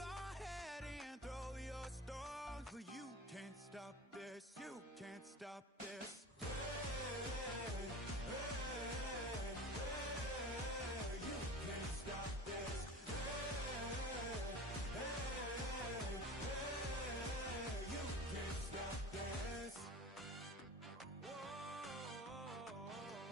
go ahead and throw your stones, but you can't stop this, you can't stop this. Hey, hey, hey, you can't stop this. Hey, hey, hey, you can't stop this. Whoa,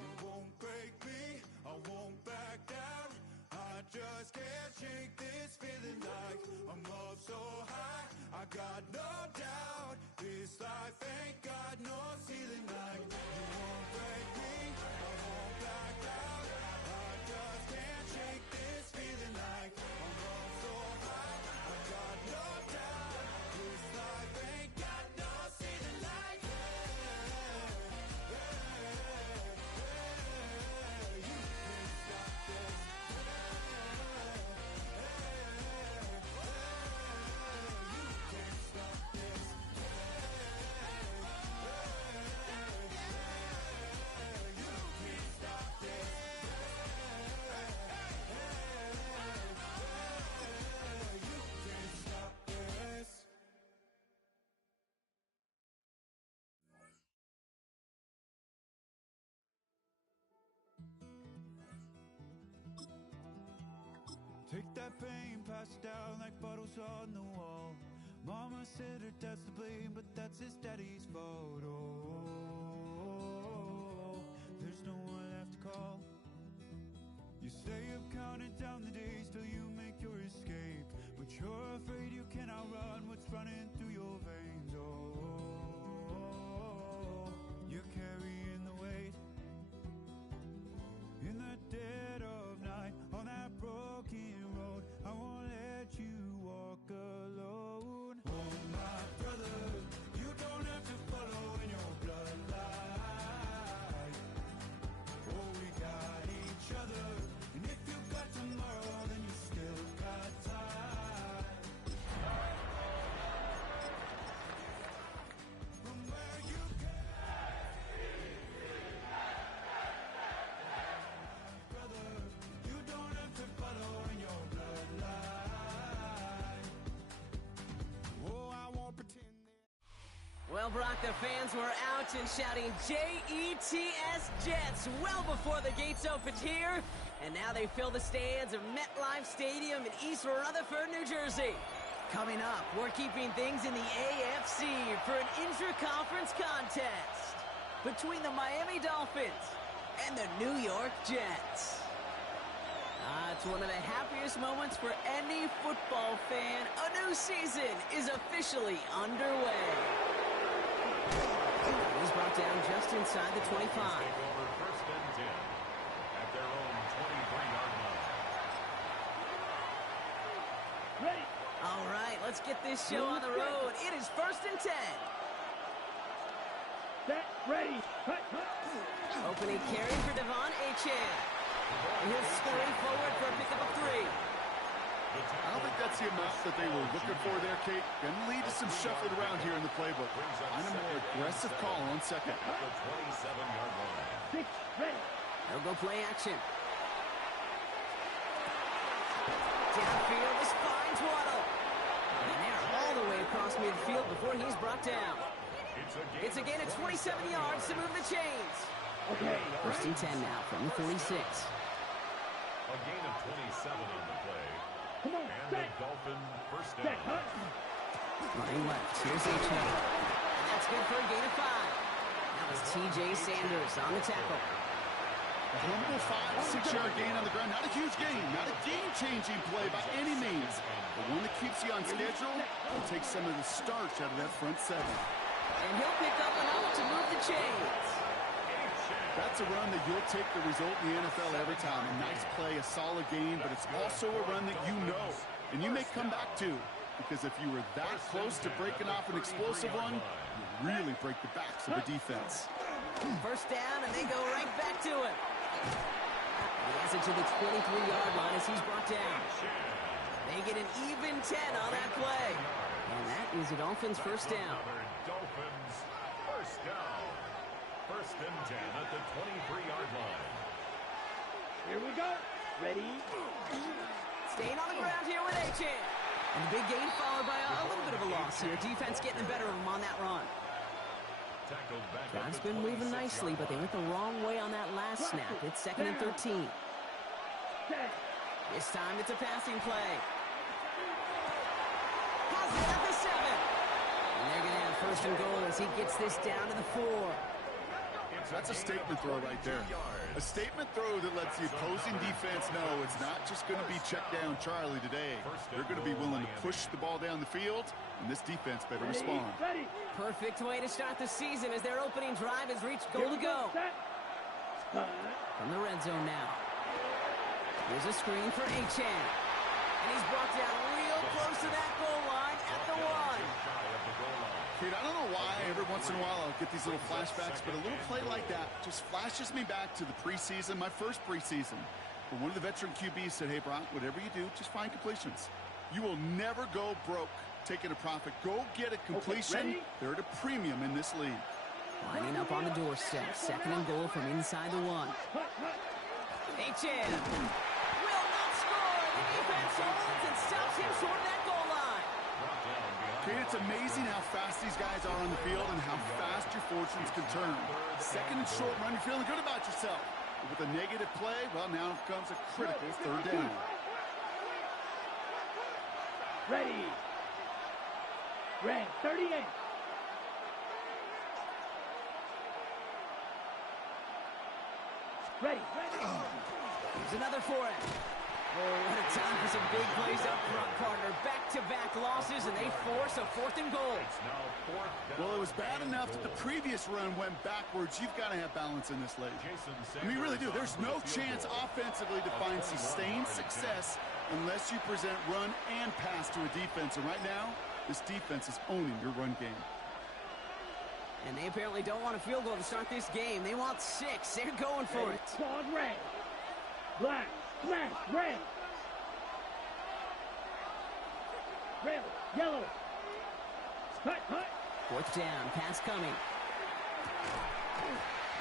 you won't break me, I won't back down. I just can't shake this feeling like I'm up so high. I got no doubt this life ain't got no ceiling like you won't break me, I won't back down. I just can't shake this feeling like I'm up so high. I got no doubt this life ain't got no ceiling like you can't stop this. Take that pain, pass it down like bottles on the wall. Mama said her dad's to blame, but that's his daddy's fault. Oh, there's no one left to call. You stay up counting down the days till you make your escape, but you're afraid you can't outrun what's running through your veins. Oh, you're carrying the weight in the dead of night on that broken road. I won't let you walk alone. Oh my brother, you don't have to follow in your bloodline. Oh, we got each other, and if you got tomorrow, then you still got time. From where you brother, you don't have to follow in your bloodline. Oh, I won't pretend that. Well, Brock, the fans were out and shouting J-E-T-S Jets well before the gates opened here, and now they fill the stands of MetLife Stadium in East Rutherford, New Jersey. Coming up, we're keeping things in the AFC for an intra-conference contest between the Miami Dolphins and the New York Jets. It's one of the happiest moments for any football fan. A new season is officially underway. He's brought down just inside the 25. Over first and 10 at their own 23-yard line. Ready. All right, let's get this show on the road. It is first and 10. Set, ready, cut. Opening carry for Devon Achane. And he'll scurry forward for a pickup of 3. I don't think that's the amount that they were looking for there, Kate. Going to lead to some shuffling around here in the playbook. Find a more aggressive call on second. At the 27-yard line. 6, ready. They'll go play action. Downfield, this finds Waddle. And they're all the way across midfield before he's brought down. It's a gain of 27 yards to move the chains. Okay. First and 10 now from the 46. A gain of 27 on the play. Come on, And set. the Dolphin first Set, down. cut. Running left, here's Achane. And that's good for a gain of 5. That was T.J. Sanders on the tackle. A humble 5-6-yard gain on the ground. Not a huge gain. Not a game-changing play by any means. But one that keeps you on schedule and takes some of the starch out of that front seven. And he'll pick up enough to move the chains. That's a run that you'll take the result in the NFL every time. A nice play, a solid game, but it's also a run that you know. And you may come back to, because if you were that close to breaking off an explosive one, you really break the backs of the defense. First down, and they go right back to it. He has it to the 23-yard line as he's brought down. They get an even 10 on that play. And that is a Dolphins first down. Dolphins first down. First and 10 at the 23-yard line. Here we go. Ready. Staying on the ground here with Achane. And the big gain followed by a little bit of a loss here. Defense getting the better of them on that run. Drive's been moving nicely, but they went the wrong way on that last snap. It's 2nd and 13. This time it's a passing play. Has it at the 7. And they're going to have 1st and goal as he gets this down to the 4. That's a statement throw right there. A statement throw that lets the opposing defense know it's not just going to be check down Charlie today. They're going to be willing to push the ball down the field, and this defense better respond. Perfect way to start the season as their opening drive has reached goal to go. From the red zone now. Here's a screen for Achan. And he's brought down real close to that goal line at the 1. Kate, I don't know why every once in a while I'll get these little flashbacks, but a little play like that just flashes me back to the preseason, my first preseason. Where one of the veteran QBs said, hey, Brock, whatever you do, just find completions. You will never go broke taking a profit. Go get a completion. They're at a premium in this league. Lining up on the doorstep. 2nd and goal from inside the 1. Achan will not score. The defense holds and stops him short of that goal line. Kate, it's amazing how fast these guys are on the field and how fast your fortunes can turn. 2nd and short run, you're feeling good about yourself. But with a negative play, well, now comes a critical 3rd down. Ready. Red 38. Ready. Here's another for it. Oh, what a time for some big plays up front, partner. Back-to-back losses, and they force a 4th and goal. Well, it was bad enough that the previous run went backwards. You've got to have balance in this league. I mean, you really do. There's no chance offensively to find sustained success unless you present run and pass to a defense. And right now, this defense is owning your run game. And they apparently don't want a field goal to start this game. They want 6. They're going for it. Squad red. Black. Smash. Red. Red. Yellow. Cut. 4th down. Pass coming.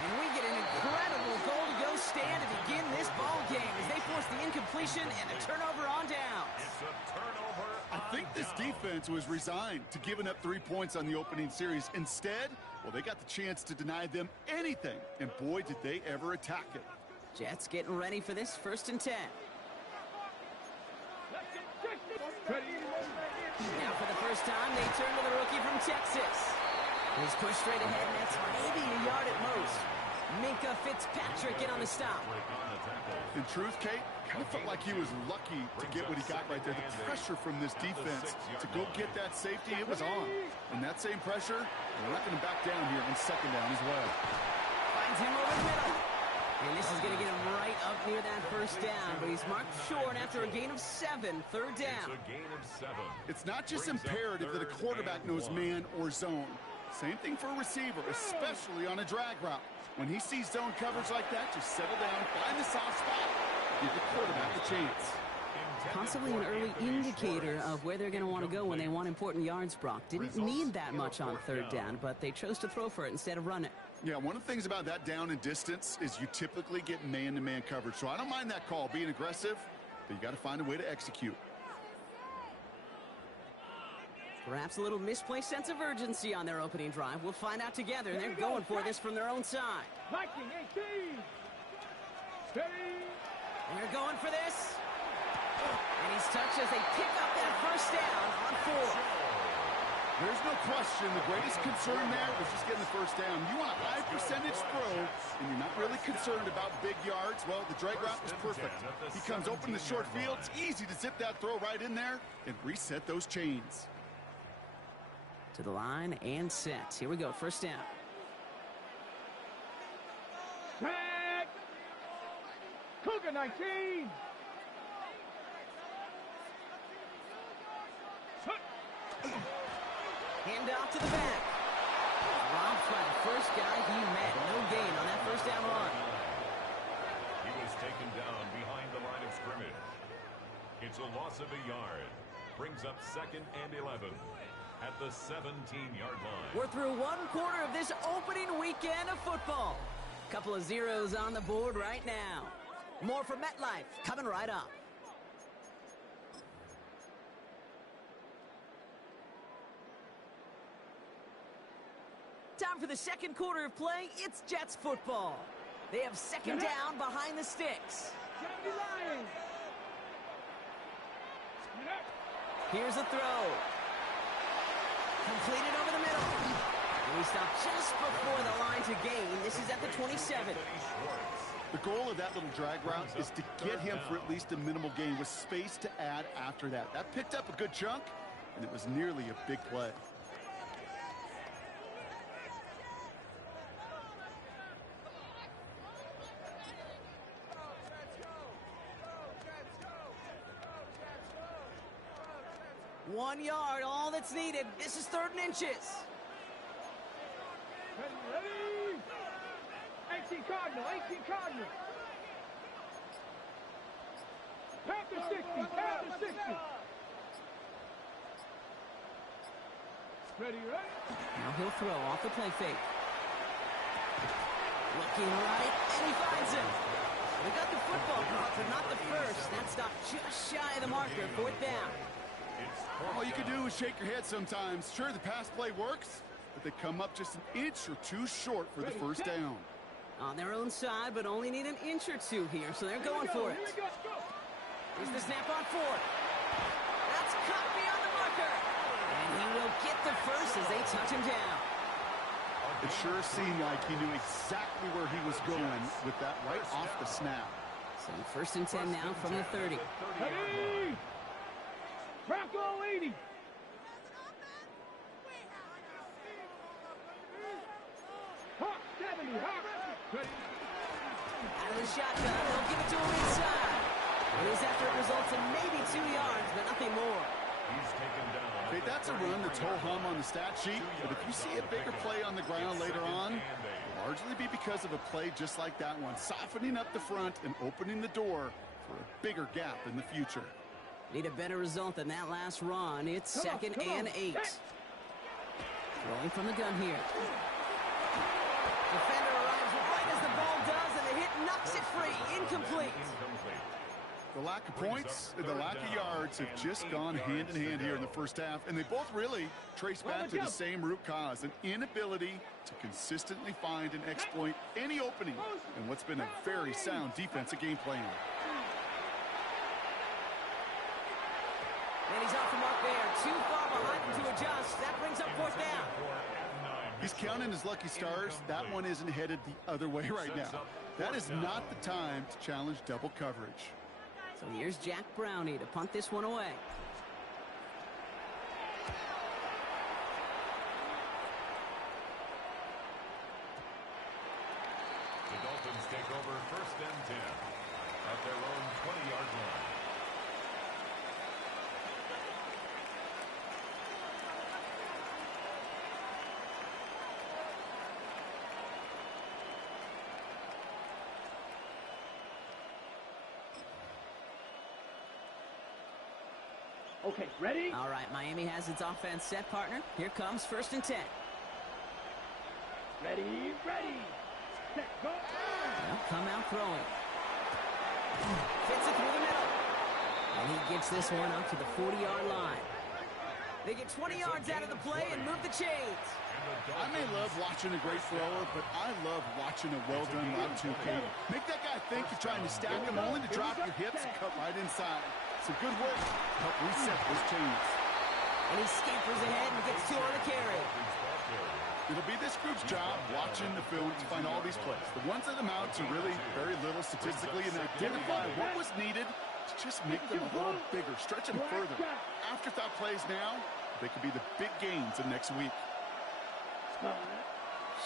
And we get an incredible goal-to-go stand to begin this ball game as they force the incompletion and the turnover on down. It's a turnover. I think this defense was resigned to giving up 3 points on the opening series. Instead, well, they got the chance to deny them anything. And boy, did they ever attack it. Jets getting ready for this 1st and 10. Now for the first time, they turn to the rookie from Texas. He's pushed straight ahead, and that's maybe a yard at most. Minka Fitzpatrick in on the stop. In truth, Kate, kind of felt like he was lucky to get what he got right there. The pressure from this defense to go get that safety, it was on. And that same pressure, we're not going to back down here on 2nd down as well. Finds him over the middle. And this is going to get him right up near that 1st down, but he's marked short after a gain of 7, 3rd down. It's a gain of 7. It's not just imperative that a quarterback knows man or zone. Same thing for a receiver, especially on a drag route. When he sees zone coverage like that, just settle down, find the soft spot, give the quarterback a chance. Possibly an early indicator of where they're going to want to go when they want important yards, Brock. Didn't need that much on 3rd down, but they chose to throw for it instead of run it. Yeah, one of the things about that down and distance is you typically get man-to-man coverage. So I don't mind that call, being aggressive, but you got to find a way to execute. Perhaps a little misplaced sense of urgency on their opening drive. We'll find out together, and they're going for this from their own side. Viking 18. Steady. And they're going for this. And he's touched as they pick up that 1st down on 4. There's no question the greatest concern there was just getting the 1st down. You want a high percentage throw, and you're not really concerned about big yards. Well, the drag route was perfect. He comes open the short field. It's easy to zip that throw right in there and reset those chains. To the line and set. Here we go. 1st down. Tag. Cougar 19. Hand off to the back. Robbed by the first guy he met. No gain on that 1st down run. He was taken down behind the line of scrimmage. It's a loss of a yard. Brings up 2nd and 11 at the 17-yard line. We're through 1 quarter of this opening weekend of football. Couple of zeros on the board right now. More from MetLife coming right up. down for the second quarter of play. It's Jets football. They have second down behind the sticks. Here's a throw. Completed over the middle. And he stopped just before the line to gain. This is at the 27. The goal of that little drag route is to get him for at least a minimal gain with space to add after that. That picked up a good chunk, and it was nearly a big play. One yard, all that's needed. This is 3rd and inches. Ready? 18 Cardinal, 18 Cardinal. Panther 60, Panther 60. Ready, ready? Now he'll throw off the play fake. Looking right, and he finds him. We got the football caught, but not the first. That stopped just shy of the marker, 4th down. All you can do is shake your head sometimes. Sure, the pass play works, but they come up just an inch or two short for the first down. On their own side, but only need an inch or two here, so they're going for it. Here's the snap on 4th. That's cut beyond the marker. And he will get the first as they touch him down. It sure seemed like he knew exactly where he was going with that right off the snap. So 1st and 10 now from the 30. Ready? Bronco 80. Hawk 70, Hawk. Ready? Out of the shotgun, they'll give it to him inside. It is after it results in maybe 2 yards, but nothing more. He's taken down. Okay, that's a run that's ho-hum on the stat sheet, but if you see a bigger play on the ground later on, it'll largely be because of a play just like that one, softening up the front and opening the door for a bigger gap in the future. Need a better result than that last run. It's 2nd and 8. Throwing from the gun here. Defender arrives right as the ball does, and the hit knocks it free. Incomplete. The lack of points and the lack of yards have just gone hand in hand here in the first half, and they both really trace back to the same root cause, an inability to consistently find and exploit any opening in what's been a very sound defensive game plan. And he's off the mark there. Too far behind him to adjust. That brings up 4th down. He's counting his lucky stars. That one isn't headed the other way right now. That is not the time to challenge double coverage. So here's Jack Brownie to punt this one away. The Dolphins take over 1st and 10 at their own 20-yard line. Okay, ready? All right, Miami has its offense set, partner. Here comes 1st and 10. Ready, ready. Set, go. They'll come out throwing. Fits it through the middle. And he gets this one up to the 40-yard line. They get 20 yards out of the play and move the chains. I may love watching a great thrower, but I love watching a well-done route too, Kate. Make that guy think you're trying to stack him only to drop your hips and cut right inside. Some good work to help reset those chains. And he scampers ahead and gets 2 on the carry. It'll be this group's job watching the film to find all these plays. The ones that amount to really very little statistically and identify what was needed to just make them a little bigger, stretch them further. Afterthought plays now, they could be the big gains of next week.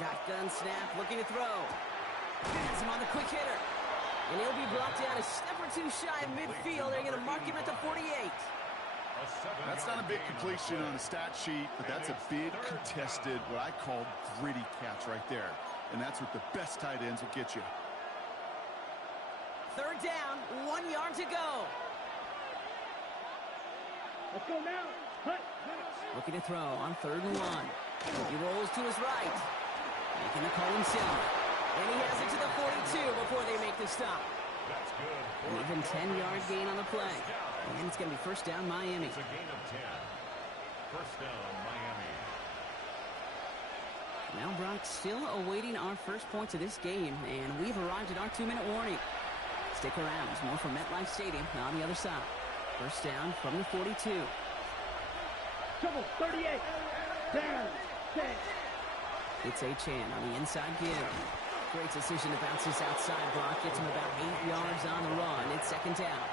Shotgun snap, looking to throw. Has him on the quick hitter. And he'll be brought down a step or two shy of midfield. They're going to mark him at the 48. That's not a big completion on the stat sheet, but that's a big contested, what I call gritty catch right there. And that's what the best tight ends will get you. 3rd down, 1 yard to go. Let's go now. Hut. Looking to throw on 3rd and 1. He rolls to his right. Making the call himself. And he has it to the 42 before they make the stop. That's good. An even 10-yard gain on the play. And it's going to be 1st down Miami. It's a gain of 10. 1st down Miami. Well, Brock, still awaiting our first points of this game, and we've arrived at our 2-minute warning. Stick around. There's more from MetLife Stadium on the other side. First down from the 42. Trouble, 38. Down, 10. It's Chan on the inside give. Great decision to bounce this outside. Brock gets him about 8 yards on the run. It's second down.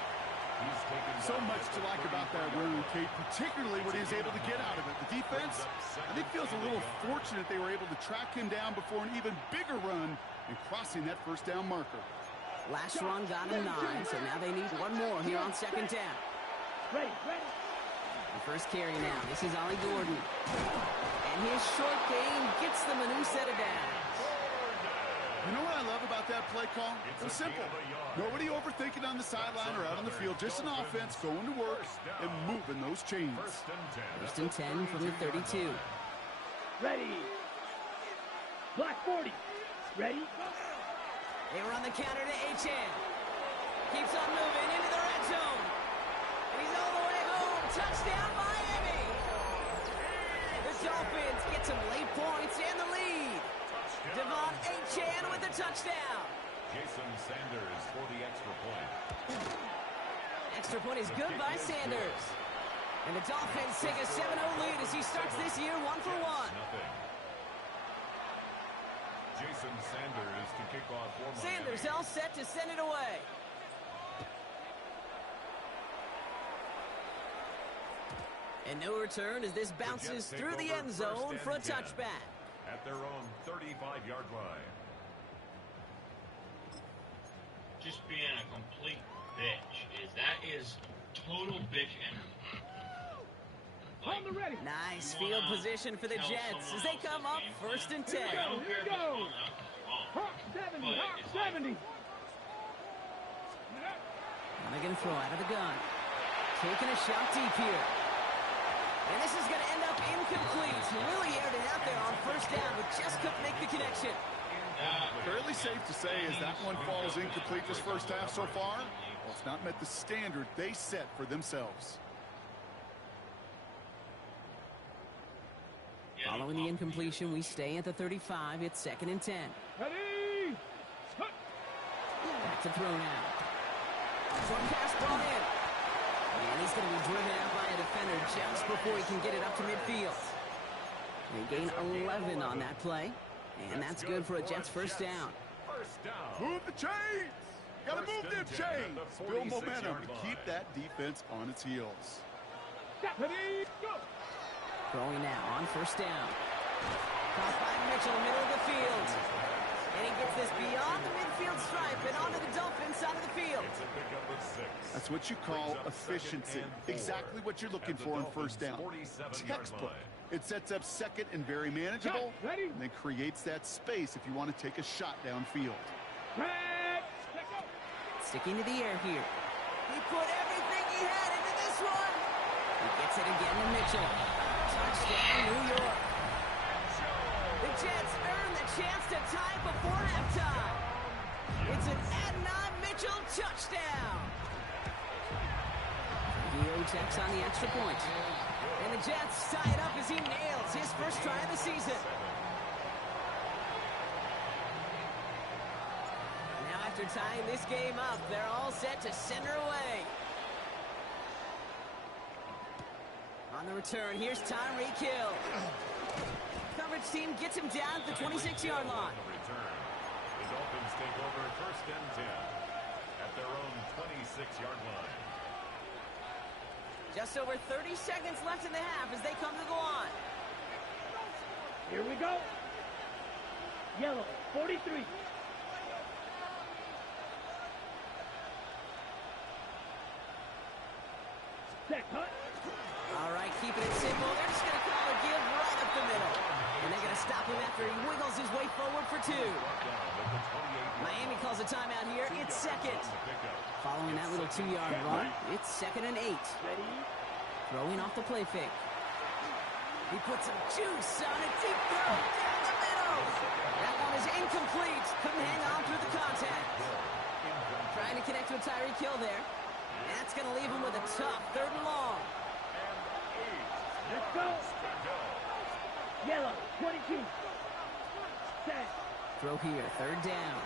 So much to like about that run, Kate, particularly what he's able to get out of it. The defense, I think, feels a little fortunate they were able to track him down before an even bigger run and crossing that first down marker. Last run got him 9, so now they need one more here on second down. Ready. The first carry now. This is Ollie Gordon. And his short gain gets them a new set of downs. You know what I love about that play call? It's simple. Nobody overthinking on the sideline or out on the field. Just an offense going to work and moving those chains. First and 10 from the 32. Ready. Black 40. Ready. They run the counter to Chan. Keeps on moving into the red zone. And he's all the way home. Touchdown, Miami. The Dolphins get some late points and the lead. Devon Chan with the touchdown. Jason Sanders for the extra point. Extra point is good by Sanders. And the Dolphins take a 7-0 lead as he starts this year 1 for 1. Jason Sanders to kick off for Miami. Sanders all set to send it away. And no return as this bounces through the end zone for a touchback. At their own 35-yard line. Just being a complete bitch. That is total bitch energy. On the ready. Nice field position for the Jets as they come up first and 10. Here we go. Hawk 70. Hawk 70. Now they're going to throw out of the gun. Taking a shot deep here. And this is going to end up incomplete. Really aired it out there on first down, but just couldn't make the connection. Fairly safe to say as that one falls incomplete this first half so far. Well, it's not met the standard they set for themselves. Following the incompletion, we stay at the 35. It's second and 10. Ready. Back to throw now. Short pass brought in. And he's going to be driven out by a defender just before he can get it up to midfield. They gain 11 on that play. And that's good for a Jets first down. Move the chains! Gotta move them chains! Build momentum to keep that defense on its heels. Ready. Go. Throwing now on first down. Caught by Mitchell, middle of the field. And he gets this beyond the midfield stripe and onto the Dolphins side of the field. That's what you call efficiency. Exactly what you're looking for on first down. Textbook. It sets up second and very manageable, and then creates that space if you want to take a shot downfield. Sticking to the air here. He put everything he had into this one. He gets it again to Mitchell. Touchdown, New York. The Jets earn the chance to tie before halftime. It's an Adnan Mitchell touchdown. Tex on the extra point. And the Jets tie it up as he nails his first try of the season. Now after tying this game up, they're all set to send her away. On the return, here's Tyreek Hill. Coverage team gets him down at the 26-yard line. The Dolphins take over first and 10 at their own 26-yard line. Just over 30 seconds left in the half as they come to the line. Here we go. Yellow, 43. Set, cut. All right, keeping it simple. They're just going to call a give right up the middle. And they're going to stop him after he wiggles his way forward for 2. Miami calls a timeout here. It's second. Following that little 2-yard run, it's second and 8. Ready. Throwing off the play fake. He puts some juice on a deep throw down the middle. That one is incomplete. Couldn't hang on through the contact. Trying to connect with Tyreek Hill there. That's going to leave him with a tough 3rd and long. Let's go. Yellow, 22. Contact. Throw here, third down.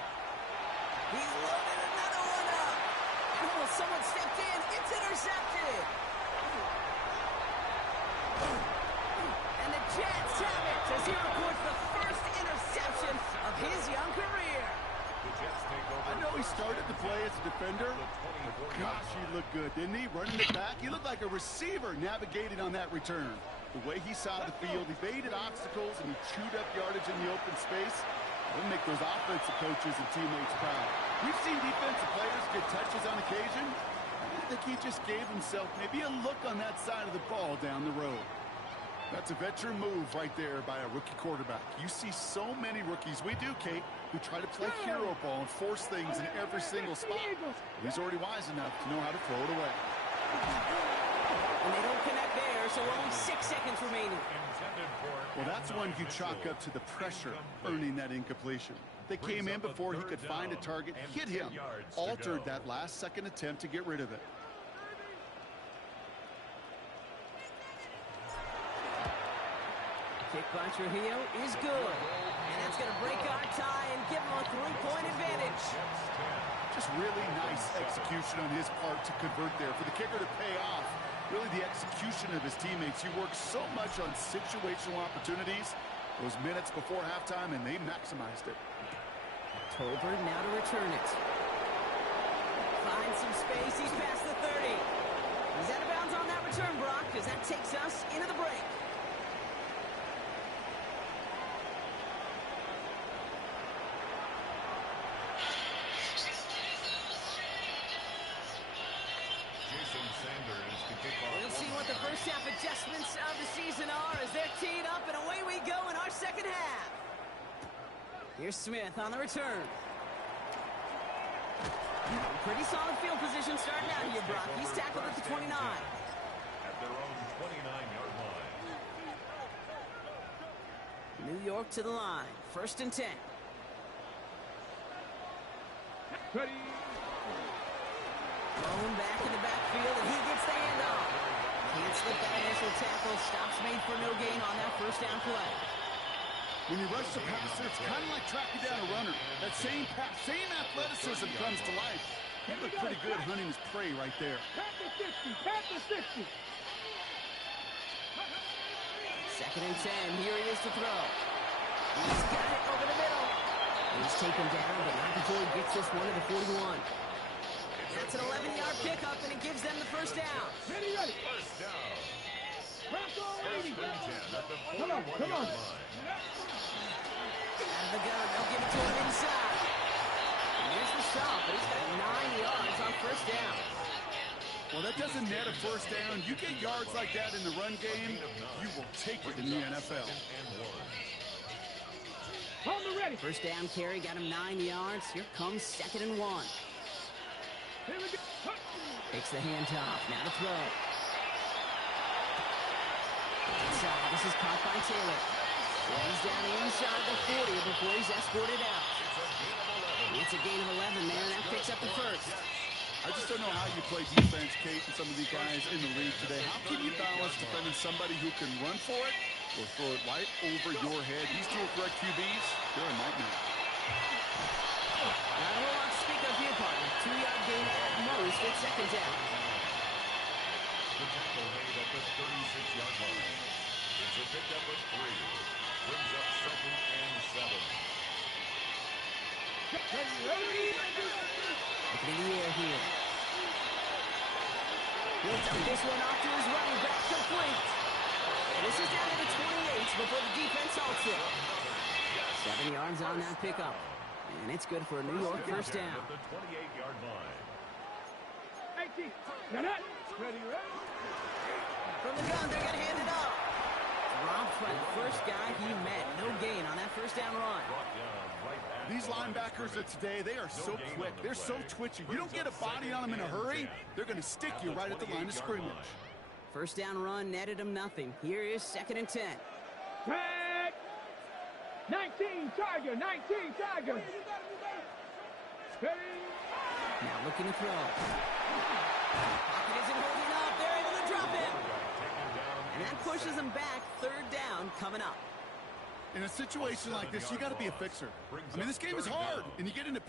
He's loaded another one up. Oh, someone stepped in. It's intercepted. And the Jets have it as he records the first interception of his young career. I know he started to play as a defender. Gosh, he looked good, didn't he? Running it back, he looked like a receiver navigating on that return. The way he saw the field, he baited obstacles and he chewed up yardage in the open space. It'll make those offensive coaches and teammates proud. We've seen defensive players get touches on occasion. I think he just gave himself maybe a look on that side of the ball down the road. That's a veteran move right there by a rookie quarterback. You see so many rookies, we do, Kate, who try to play hero ball and force things in every single spot. He's already wise enough to know how to throw it away. And they don't connect there, so only 6 seconds remaining. Well, that's one you chalk up to the pressure earning that incompletion. They came in before he could find a target, hit him, altered that last second attempt to get rid of it. Kick by Trujillo is good. And that's going to break our tie and give him a 3-point advantage. Just really nice execution on his part to convert there. For the kicker to pay off, really the execution of his teammates. He worked so much on situational opportunities those minutes before halftime, and they maximized it. Tolbert now to return it. Finds some space. He's past the 30. He's out of bounds on that return, Brock, because that takes us into the break. We'll see what the first half adjustments of the season are as they're teed up, and away we go in our second half. Here's Smith on the return. Pretty solid field position starting out here, Brock. He's tackled at the 29. At their own 29-yard line. New York to the line. 1st and 10. Ready. Thrown back in the backfield, and he gets the handoff. Can't slip that initial tackle. Stops made for no gain on that first down play. When you rush the passer, it's kind of like tracking down a runner. That same athleticism comes to life. He looked pretty good hunting his prey right there. Pass the 60. Pass the 60. 2nd and 10. Here he is to throw. He's got it over the middle. He's taken down, but not before he gets this one to the 41. That's an 11-yard pickup, and it gives them the first down. Ready, ready. First down. Bronco, ready. First and 10 at the Come on, come on. 41-yard line. Out of the gun, they'll give it to him inside. And here's the stop, but he's got 9 yards on first down. Well, that doesn't net a first down. You get yards like that in the run game, you will take it in the NFL. On the ready. First down carry, got him 9 yards. Here comes 2nd and 1. Here we go. Takes the handoff, now to throw. Inside, this is caught by Taylor. Runs down the inside the 40 before he's escorted out. It's a gain of 11 there, and that picks up the first. I just don't know how you play defense, Kate, and some of these guys in the league today. How can you balance defending somebody who can run for it or throw it right over your head? These dual threat QBs, they're a nightmare. Not a whole lot to speak of here, partner. 2-yard gain at most at 2nd down. The tackle made at the 36-yard line. It's a pickup of 3. Brings up 2nd and 7. Looking in the air here. He'll dump this one off to his running back, complete. And this is down to the 28 before the defense halts it. 7 yards on that pickup. And it's good for a New York first down. At the 28-yard line. 18. Got it. Ready, ready. From the gun, they're going to hand it off. Robbed by the first guy he met. No gain on that first down run. These linebackers of today, they are so quick. They're so twitchy. You don't get a body on them in a hurry, they're going to stick you right at the line of scrimmage. First down run netted him nothing. Here is 2nd and 10. Tag. 19, Tiger. 19, Tiger. Ready. Now looking to throw. Pocket isn't holding up. They're able to drop him. And that pushes him back. 3rd down coming up. In a situation like this, you got to be a fixer. I mean, this game is hard, and you get into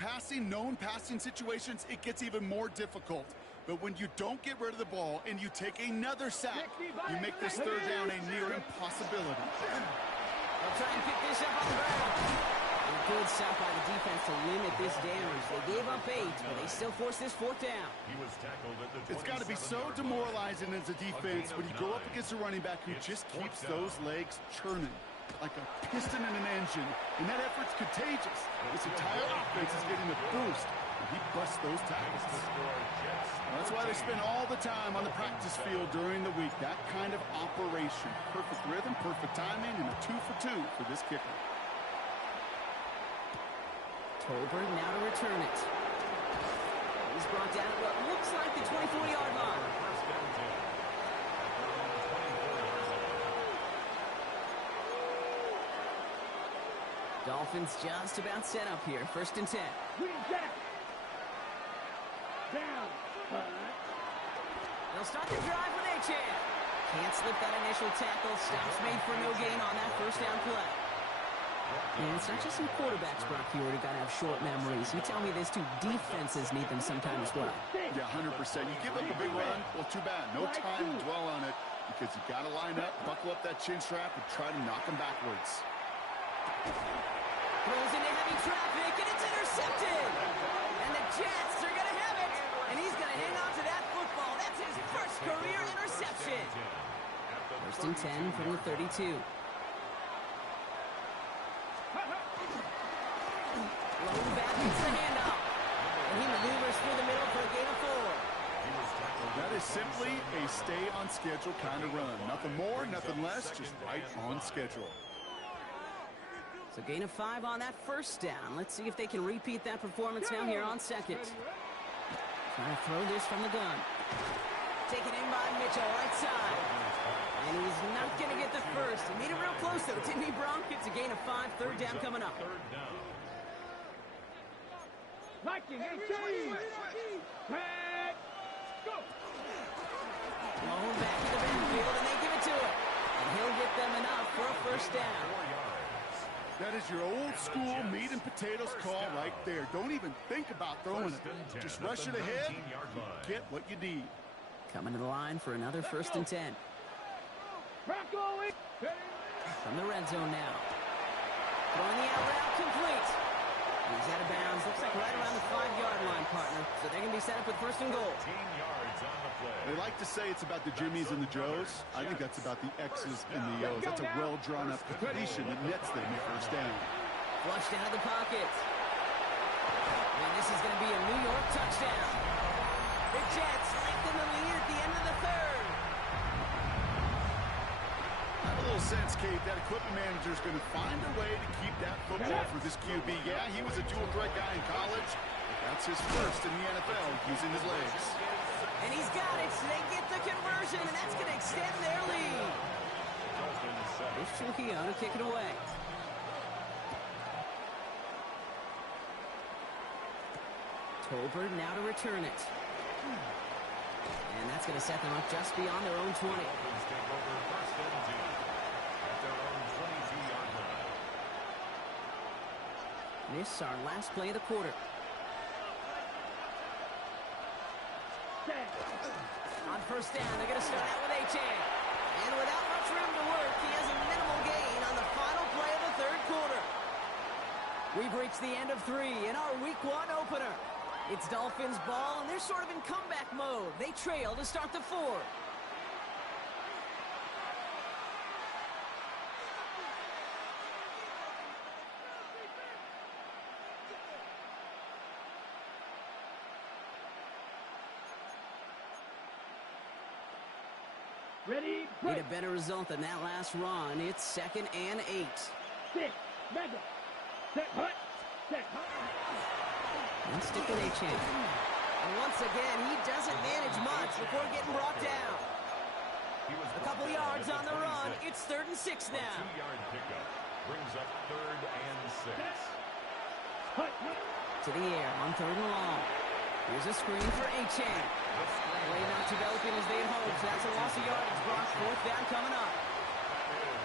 known passing situations, it gets even more difficult. But when you don't get rid of the ball and you take another sack, you make this third down a near impossibility. They'll try and pick this up on the ground. A good stop by the defense to limit this damage. They gave up 8, but they still forced this 4th down. He was tackled at the It's got to be so demoralizing as a defense when you go up against a running back who just keeps those legs churning like a piston in an engine, and that effort's contagious. This entire offense is getting a boost, and he busts those tackles. That's why they spend all the time on the practice field during the week. That kind of operation. Perfect rhythm, perfect timing, and a 2 for 2 for this kicker. Tolbert now to return it. He's brought down at what looks like the 24-yard line. Dolphins just about set up here. 1st and 10. Down. They'll start the drive with A-Chan. Can't slip that initial tackle. Stops made for no gain on that 1st down play. And it's not just some quarterbacks, Brock, here who got to have short memories. You tell me this too. Defenses need them sometimes as well. Yeah, 100%. You give up a big run, well, too bad. No time to dwell on it because you got to line up, buckle up that chin strap, and try to knock them backwards. Throws into heavy traffic, and it's intercepted. And the Jets are going to have it. And he's going to hang on to that football. That's his first career interception. 1st and 10 from the 32. Lone back gets the handoff. And he maneuvers through the middle for a gain of 4. That is simply a stay-on-schedule kind of run. Nothing more, nothing less, just right on schedule. So gain of 5 on that 1st down. Let's see if they can repeat that performance now here on 2nd. Trying to throw this from the gun. Taken in by Mitchell, right side. And he's not going to get the 1st. He made it real close, though, didn't he, Bronk? It's a gain of 5, 3rd down coming up. Liking and change. Back. Go. Blown back to the backfield, and they give it to him. And he'll get them enough for a 1st down. That is your old school meat and potatoes call right there. Don't even think about throwing it. Just rush it ahead. Get what you need. Coming to the line for another 1st and 10. From the red zone now. Throwing the out route complete. He's out of bounds. Looks like right around the 5-yard line, partner. So they're going to be set up with 1st and goal. They like to say it's about the Jimmies and the Joes. I think that's about the X's and the O's. That's a well-drawn-up completion that nets them a 1st down. Flushed out of the pocket. And this is going to be a New York touchdown. The Jets lengthen the lead at the end of the 3rd. I have a little sense, Kate, that equipment manager is going to find a way to keep that football for this QB. Yeah, he was a dual threat guy in college. That's his 1st in the NFL using his legs. And he's got it, so they get the conversion, and that's going to extend their lead. It's Trujillo to kick it away. Tolbert now to return it. And that's going to set them up just beyond their own 20. This is our last play of the quarter. On 1st down, they're going to start out with A-Chan. And without much room to work, he has a minimal gain on the final play of the 3rd quarter. We've reached the end of 3 in our Week 1 opener. It's Dolphins ball, and they're sort of in comeback mode. They trail to start the 4th. Ready, Need a better result than that last run. It's 2nd and 8. Six, mega. Set, hut. Set, hut. And stick with A-Chan. And once again, he doesn't manage much before getting brought down. A couple yards on the run. It's 3rd and 6 now. 2-yard pickup brings up 3rd and 6. Hut, hut. To the air on 3rd and long. Here's a screen for A-Chan. Play not developing as they had hoped. That's a loss of yardage. Brock, 4th down coming up.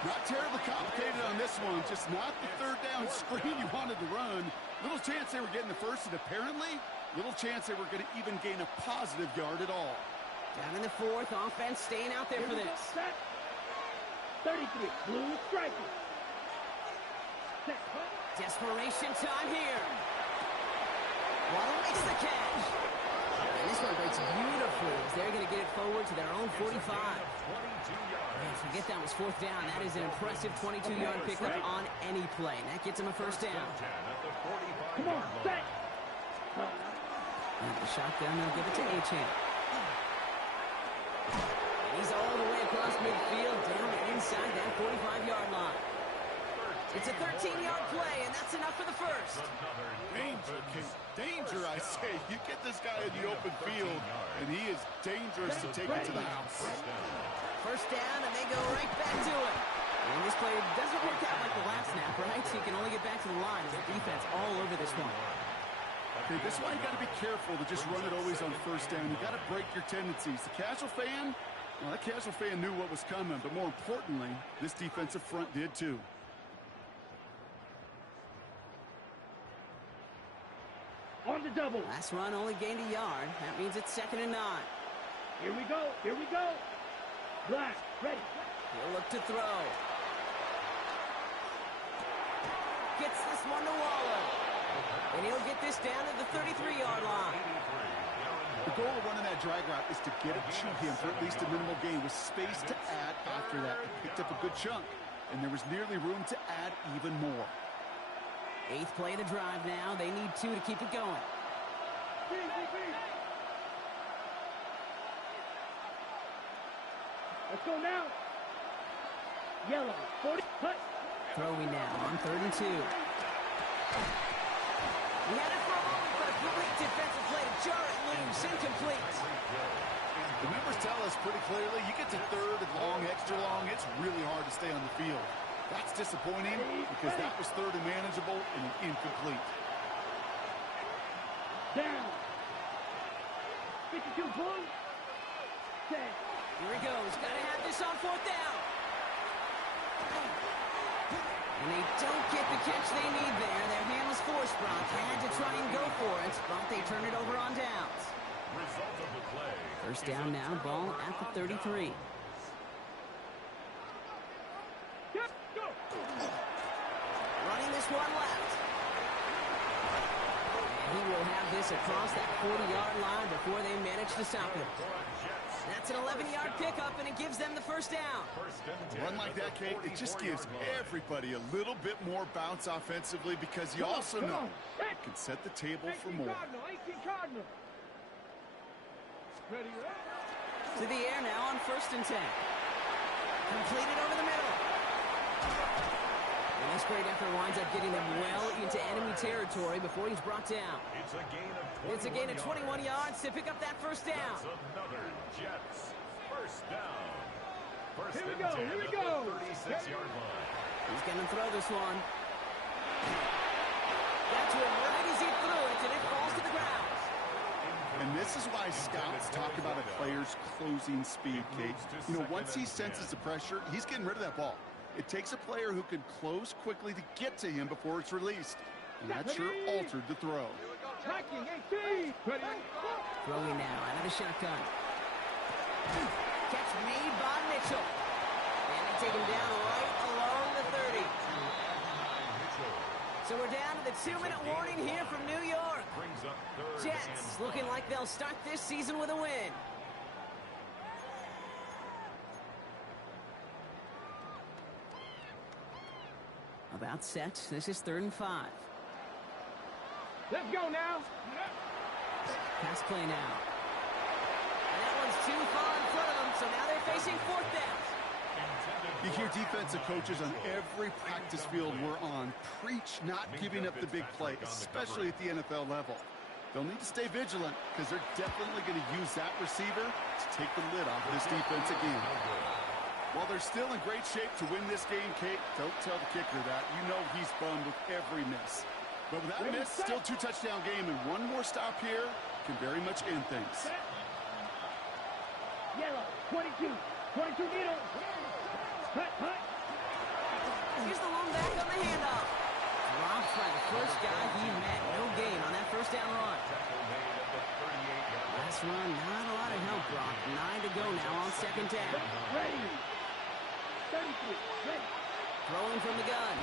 Not terribly complicated on this one. Just not the third down screen you wanted to run. Little chance they were getting the first, and apparently, little chance they were going to even gain a positive yard at all. Down in the fourth, offense staying out there for this. Set. 33, blue striker. Set. Desperation time here. Waddle makes the catch. And this one breaks beautifully as they're going to get it forward to their own 45. Man, forget that was fourth down. That is an impressive 22-yard pickup on any play. And that gets him a first down. Come on, set. And the shotgun, they'll give it to Achane. And he's all the way across midfield, down inside that 45-yard line. It's a 13-yard play, and that's enough for the first. Danger, Kate. Danger, I say. You get this guy in the open field, and he is dangerous to take it to the house. First down, and they go right back to it. And this play doesn't work out like the last snap, right? So you can only get back to the line as the defense all over this one. Okay, this is why you got to be careful to just run it always on first down. You got to break your tendencies. The casual fan, well, that casual fan knew what was coming, but more importantly, this defensive front did too. On the double. Last run only gained a yard. That means it's 2nd and 9. Here we go. Here we go. Black, ready. He'll look to throw. Gets this one to Waller. And he'll get this down to the 33-yard line. The goal of running that drag route is to get it to him for at least a minimal gain with space to add after that. He picked up a good chunk, and there was nearly room to add even more. 8th play of the drive now. They need 2 to keep it going. Let's go now. Yellow, 40, cut. Throwing now on 3rd and 2. He had it for a moment, but a great defensive play to jar it loose. Incomplete. The numbers tell us pretty clearly, you get to 3rd and long, extra long, it's really hard to stay on the field. That's disappointing because that was 3rd and manageable and incomplete. Down. 52 blue. 10. Here he goes. Got to have this on 4th down. And they don't get the catch they need there. Their hand was forced, Brock. Had to try and go for it, but they turn it over on downs. Result of the play. First down now, ball at the 33. Running this one left. And he will have this across that 40-yard line before they manage to stop him. That's an 11-yard pickup, and it gives them the first down. A run like that, Kate, it just gives everybody a little bit more bounce offensively because you also know it can set the table for more. To the air now on 1st and 10. Completed over the middle. And this great effort winds up getting them well into enemy territory before he's brought down. It's a gain of 21 yards to pick up that first down. That's another Jets first down. First Here we and go, 10 here we at go. the 36-yard line. He's going to throw this one. That's where right as he threw it, and it falls to the ground. And this is why scouts talk about a player's closing speed, Kate. You know, once he senses the pressure, he's getting rid of that ball. It takes a player who can close quickly to get to him before it's released. And that sure altered the throw. Tracking 18. Throwing now out of the shotgun. Catch made by Mitchell. And they take him down right along the 30. So we're down to the 2-minute warning here from New York. Brings up 3rd Jets and looking like they'll start this season with a win. About set. This is 3rd and 5. Let's go now. Pass play now. And that one's too far in front of them, so now they're facing 4th down. You hear defensive coaches on every practice field we're on preach not giving up the big play, especially at the NFL level. They'll need to stay vigilant because they're definitely going to use that receiver to take the lid off this defense again. While they're still in great shape to win this game, Kate, don't tell the kicker that. You know he's bummed with every miss. But with that miss, still 2 touchdown game, and one more stop here can very much end things. Yellow, 22. 22 needle. Cut. Here's the one back on the handoff. Dropped by the first guy he met. No gain on that first down run. Last run, not a lot of help, Brock. 9 to go now on second down. Ready. 33. Ready. Throwing from the gun.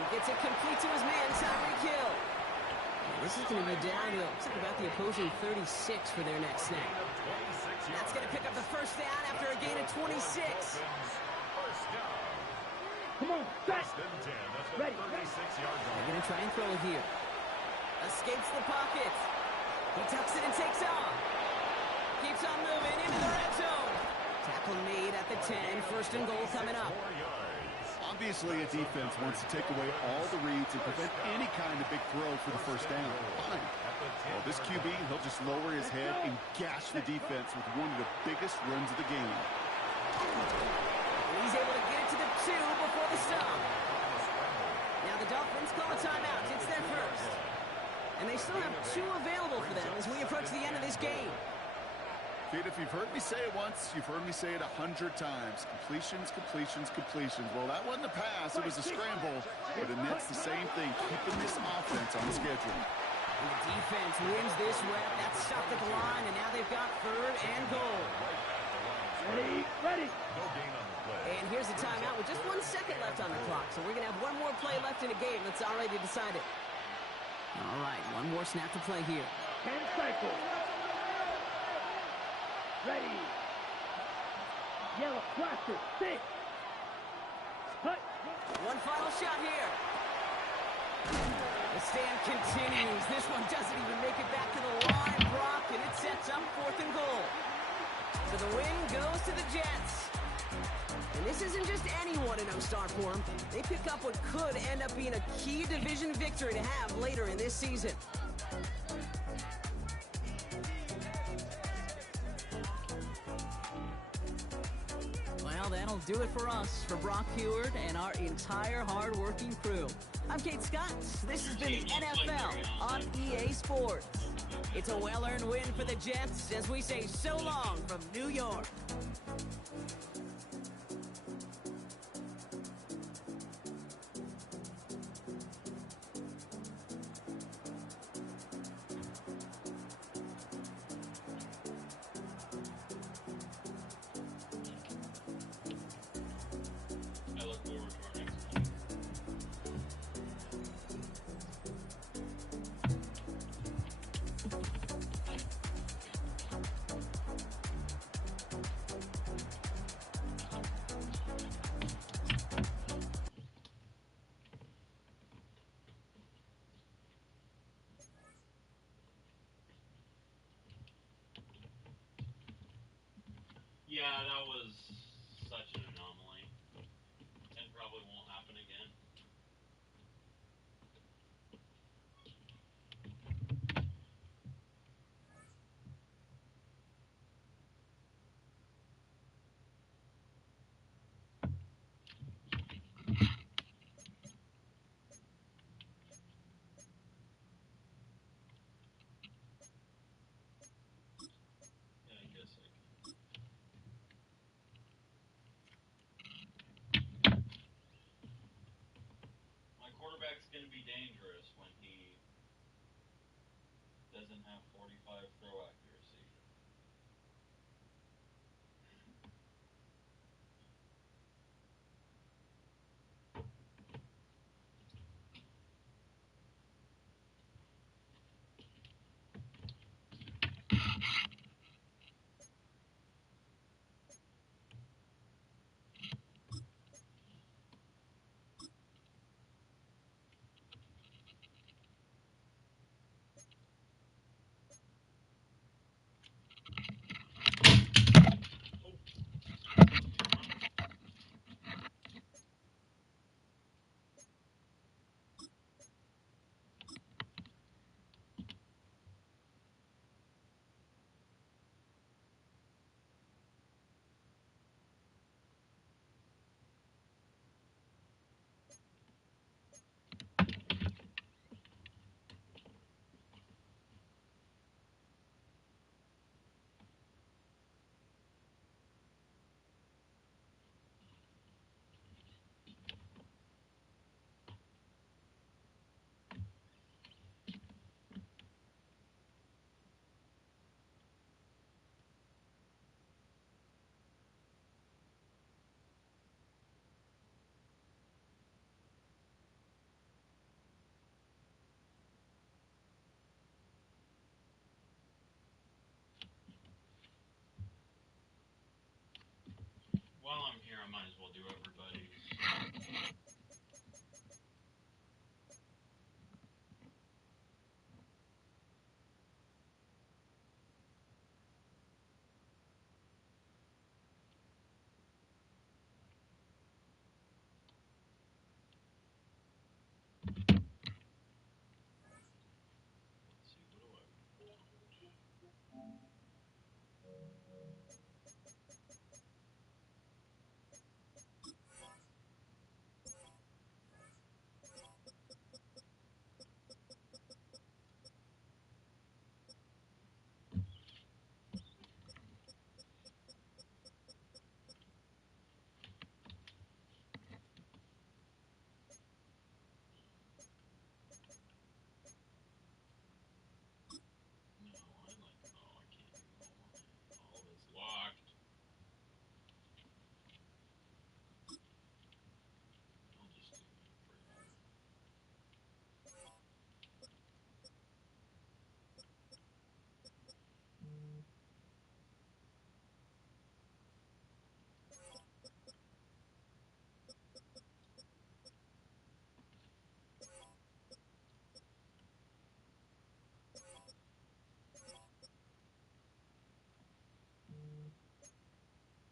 He gets it complete to his man, Tyreek Hill. This is going to be down to, looks like about the opposing 36 for their next snap. That's going to pick up the first down after a gain of 26. Come on, set. Ready. They're going to try and throw it here. Escapes the pocket. He tucks it and takes off. Keeps on moving into the red zone. Tackle made at the 10. First and goal coming up. Obviously, a defense wants to take away all the reads and prevent any kind of big throw for the first down. Fine. Well, this QB, he'll just lower his head and gash the defense with one of the biggest runs of the game. He's able to get it to the 2 before the stop. Now the Dolphins call a timeout. It's their first. And they still have 2 available for them as we approach the end of this game. Kid, if you've heard me say it once, you've heard me say it 100 times. Completions, completions, completions. Well, that wasn't a pass. It was a scramble. But it nets the same thing, keeping this offense on schedule. And the defense wins this rep. That's stopped at the line, and now they've got third and goal. Ready. Ready. And here's a timeout with just 1 second left on the clock. So we're going to have one more play left in a game that's already decided. All right, one more snap to play here. 10 cycles. Ready. Yellow cluster. 6. Hut. One final shot here. The stand continues. This one doesn't even make it back to the line, Brock, and it sets up 4th and goal. So the win goes to the Jets. And this isn't just anyone in no-start for them. They pick up what could end up being a key division victory to have later in this season. Well, that'll do it for us, for Brock Heward and our entire hard-working crew. I'm Kate Scott. This has been the NFL on EA Sports. It's a well-earned win for the Jets as we say so long from New York. I look forward to our next one. Yeah, that was such an anomaly. And probably won't happen again. Yeah, I guess I can. My quarterback's going to be dangerous when he doesn't have 45 throw accuracy. might as well do everybody's. Let's see, what do I want? No, I like, oh, I can't do all this locked. I'll just do preview.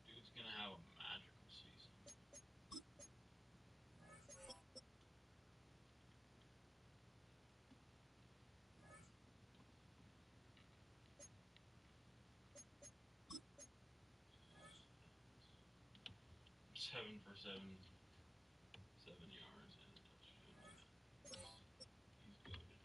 Dude's gonna have a magical season. 7 for 7 yards and a touchdown. He's good.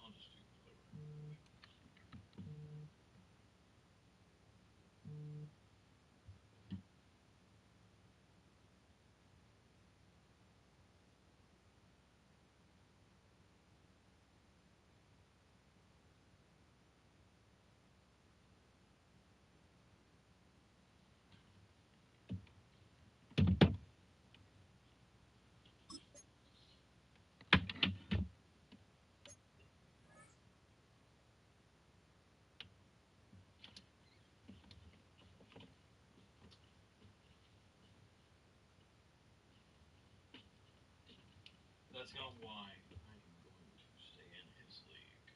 I'll just do whatever. That's not why I am going to stay in his league.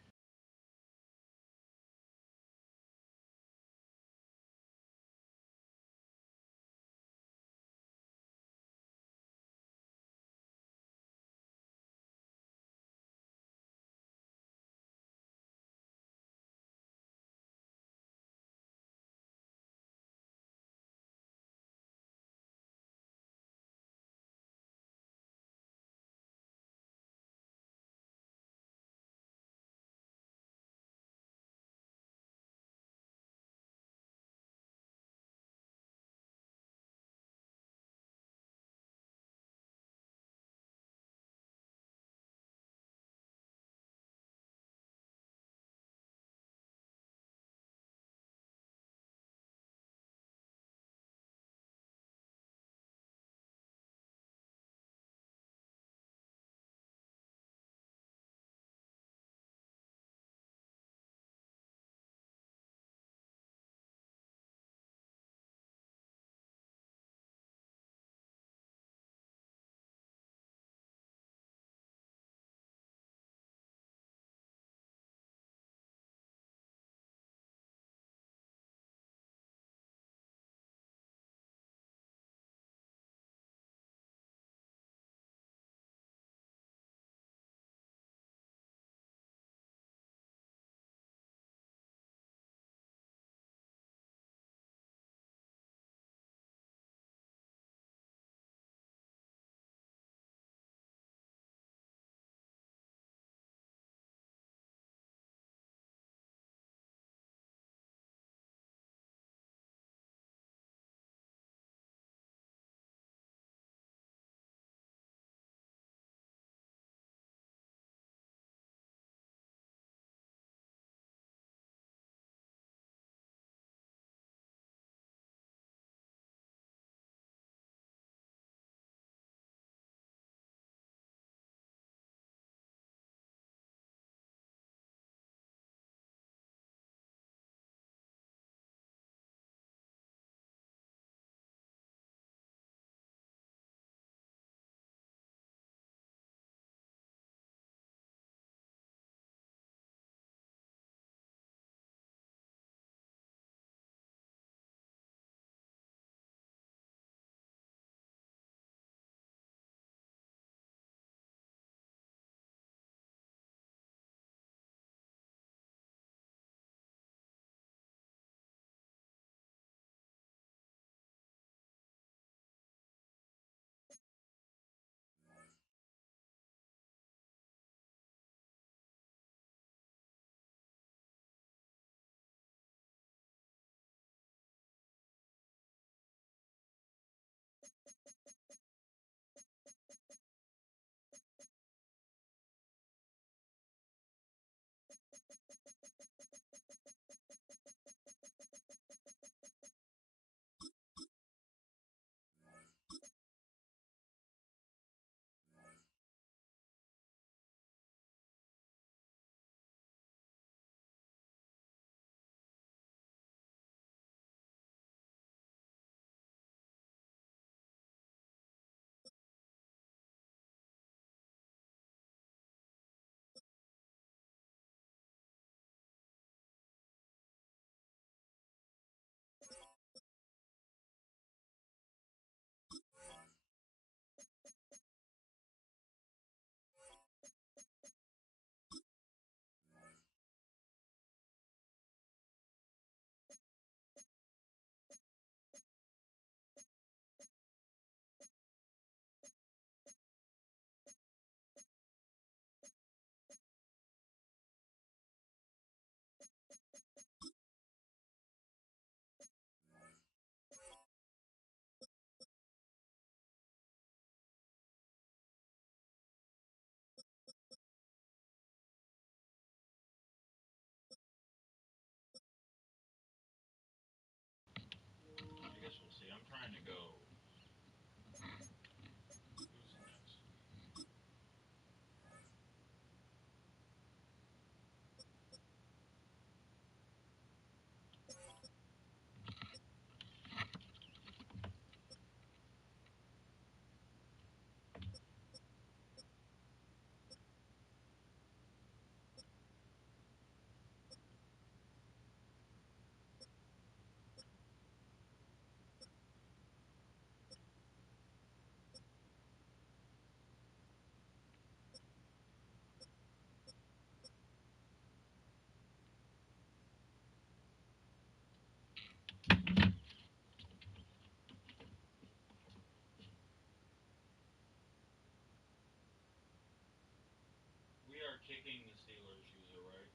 kicking the Steelers user, right?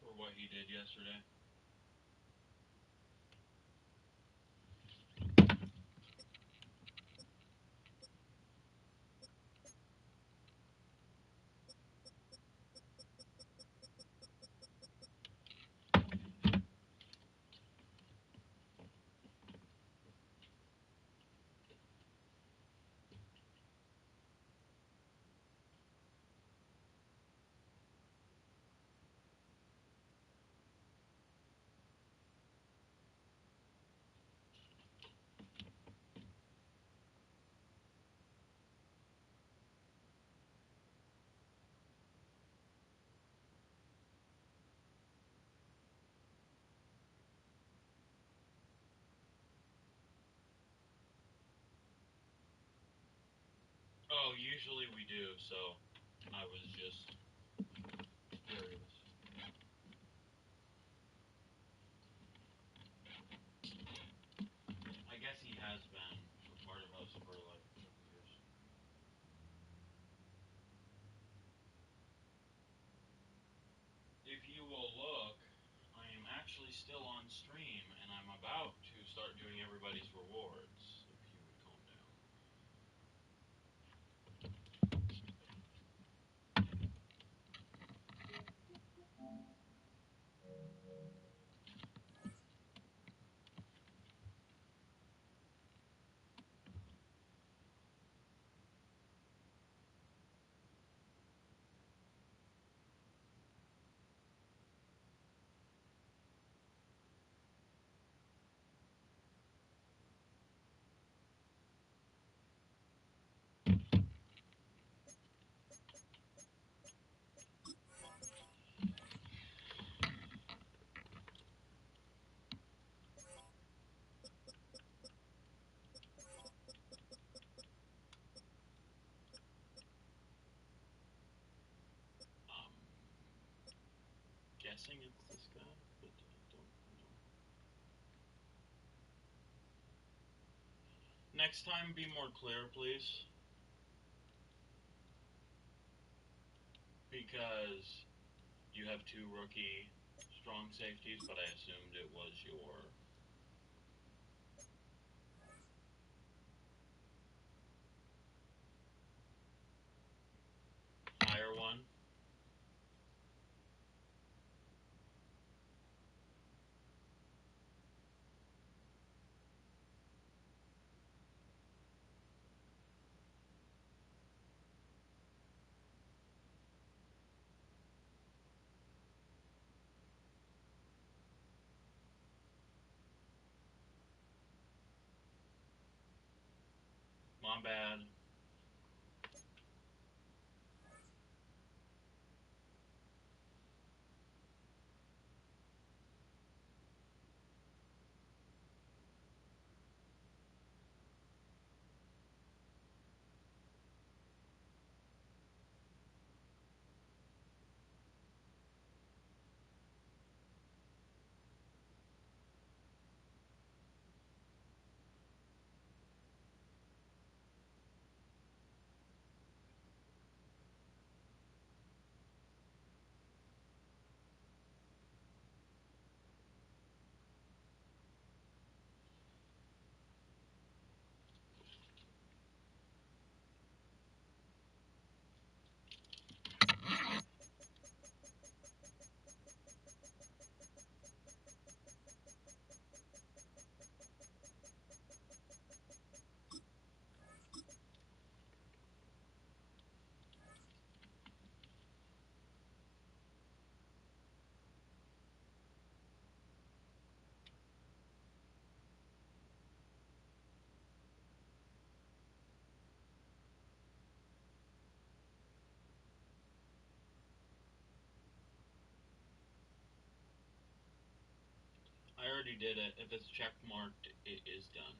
For what he did yesterday. Oh, usually we do, so I was just curious. I guess he has been a part of us for like a couple years. If you will look, I am actually still on stream, and I'm about to start doing everybody's rewards. If you would calm down. Guessing it's this guy, but I don't know. Next time, be more clear, please. Because you have two rookie strong safeties, but I assumed it was your higher one. My bad. I already did it. If it's check marked, it is done.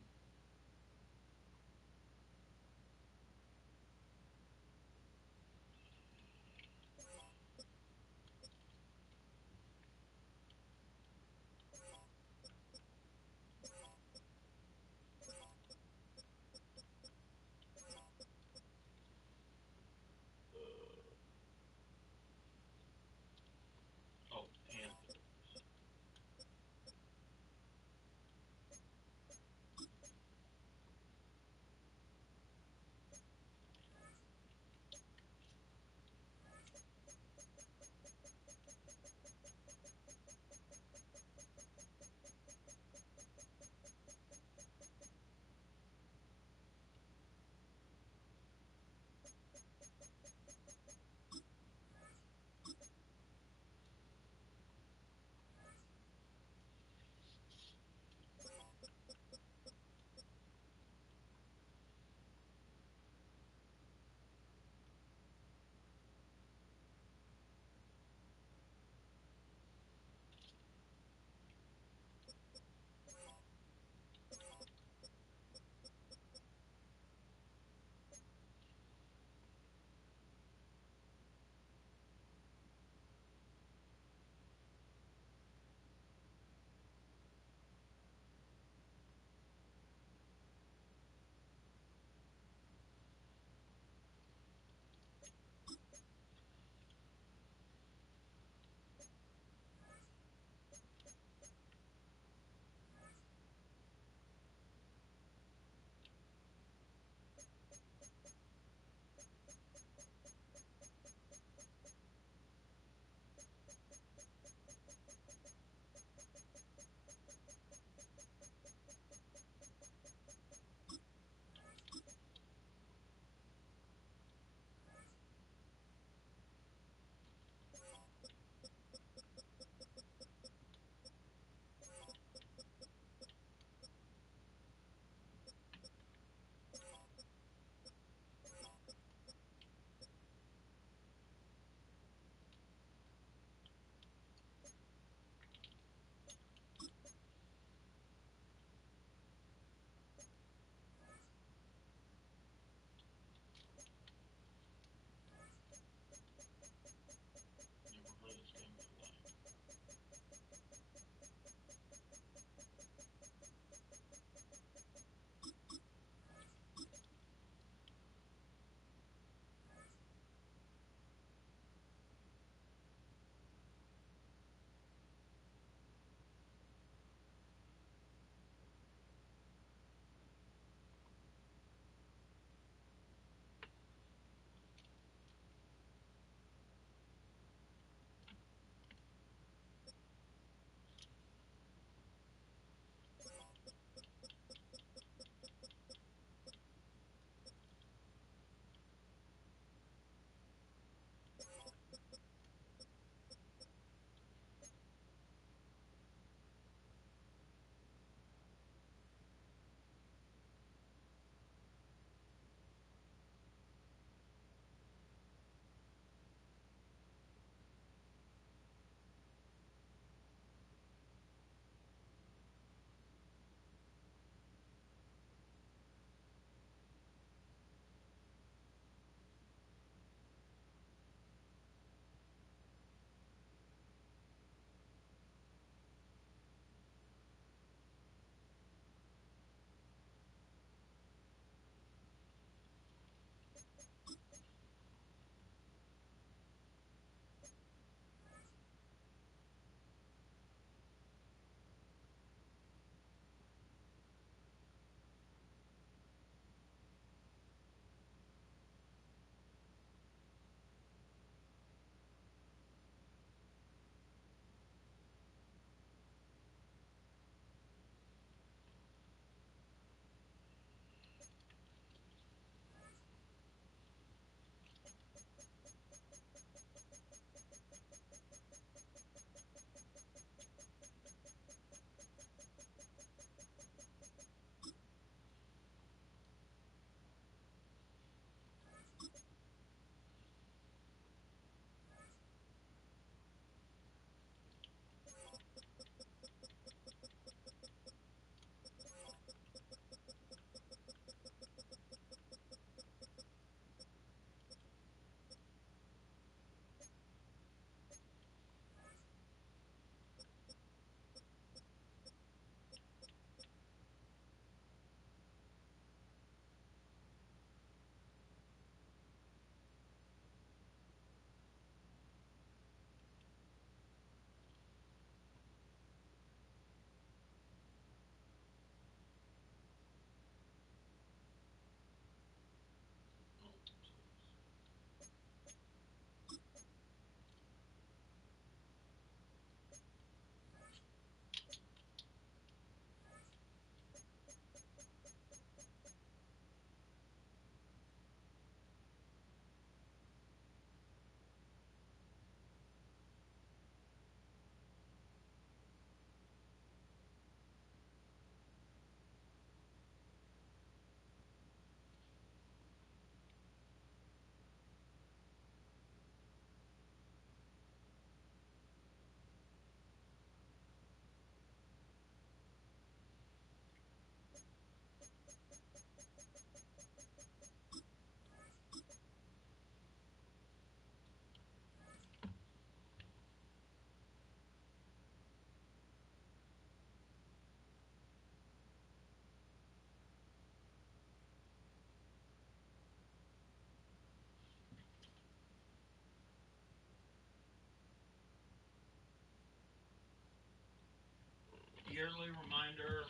yearly reminder,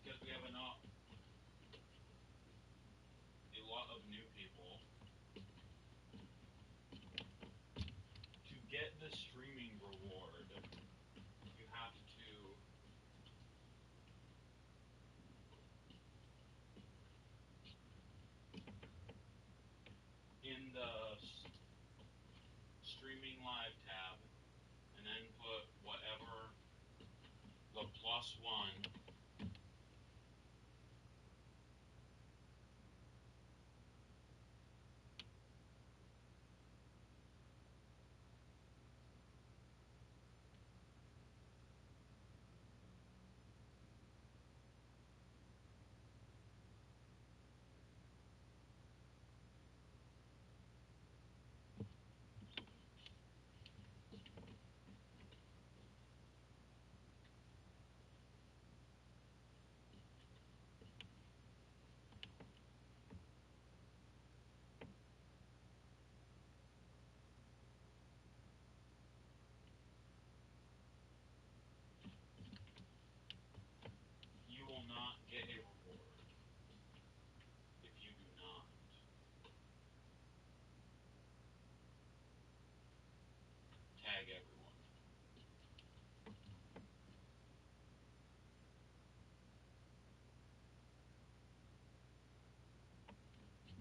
because we have a lot of new people, to get the streaming reward, you have to in the streaming live tab, and then put whatever the +1 you will not get a reward if you do not tag everyone.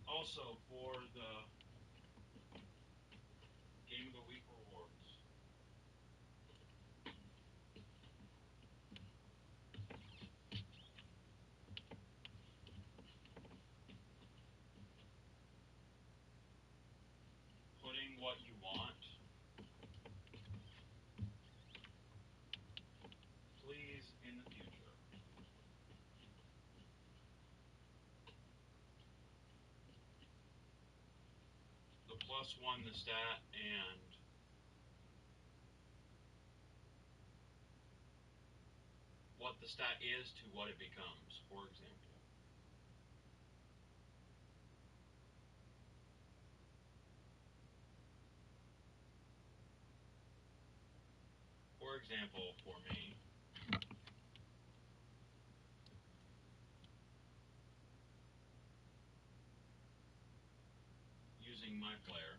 Also, for the Game of the Week rewards, putting what you want, please, in the future. The +1, the stat, and what the stat is to what it becomes, for example. For example, for me, using my player,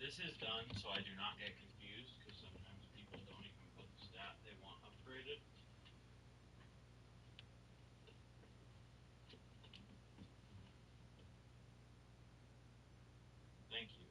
this is done so I do not get confused, because sometimes people don't even put the stat they want upgraded. Thank you.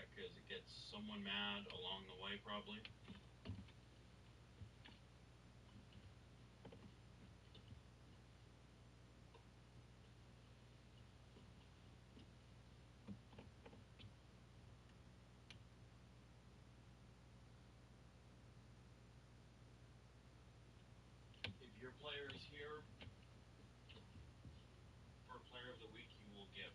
that because it gets someone mad along the way, probably. If your player is here for Player of the Week, you will get.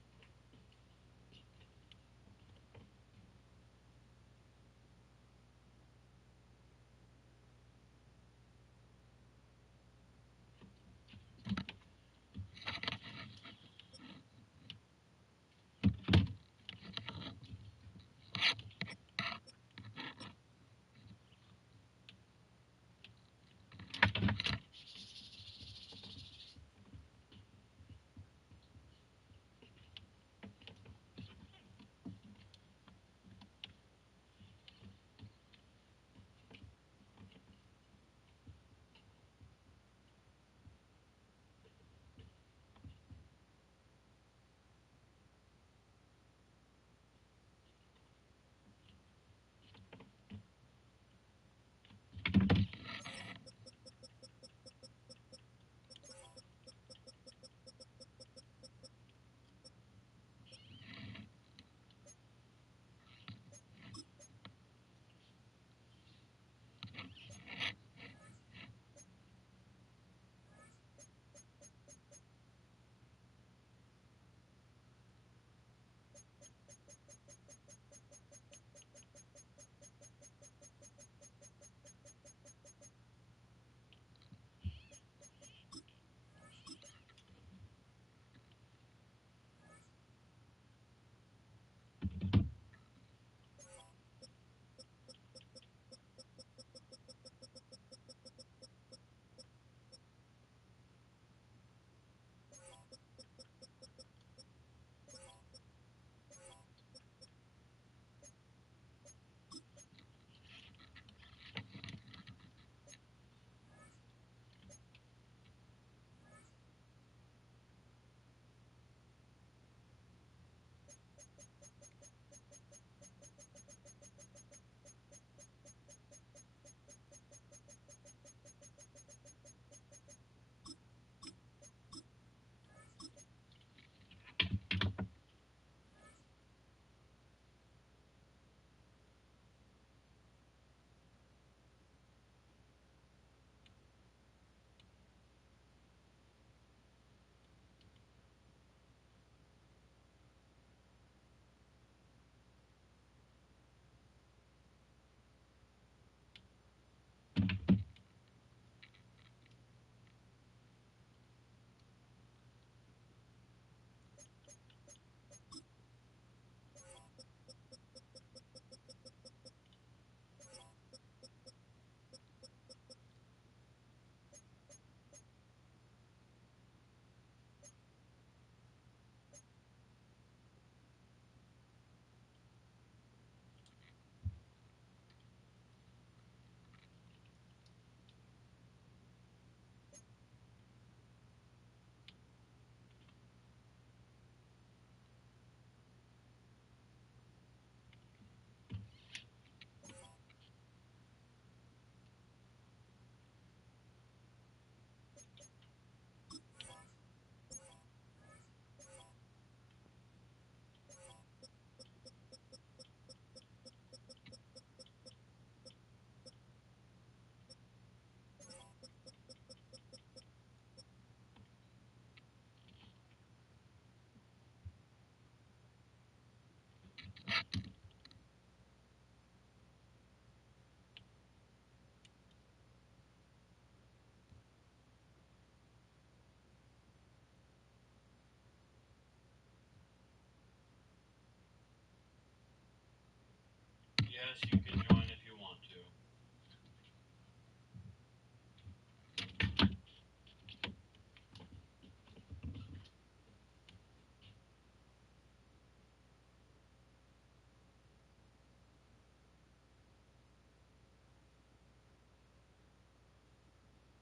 Yes, you can join if you want to.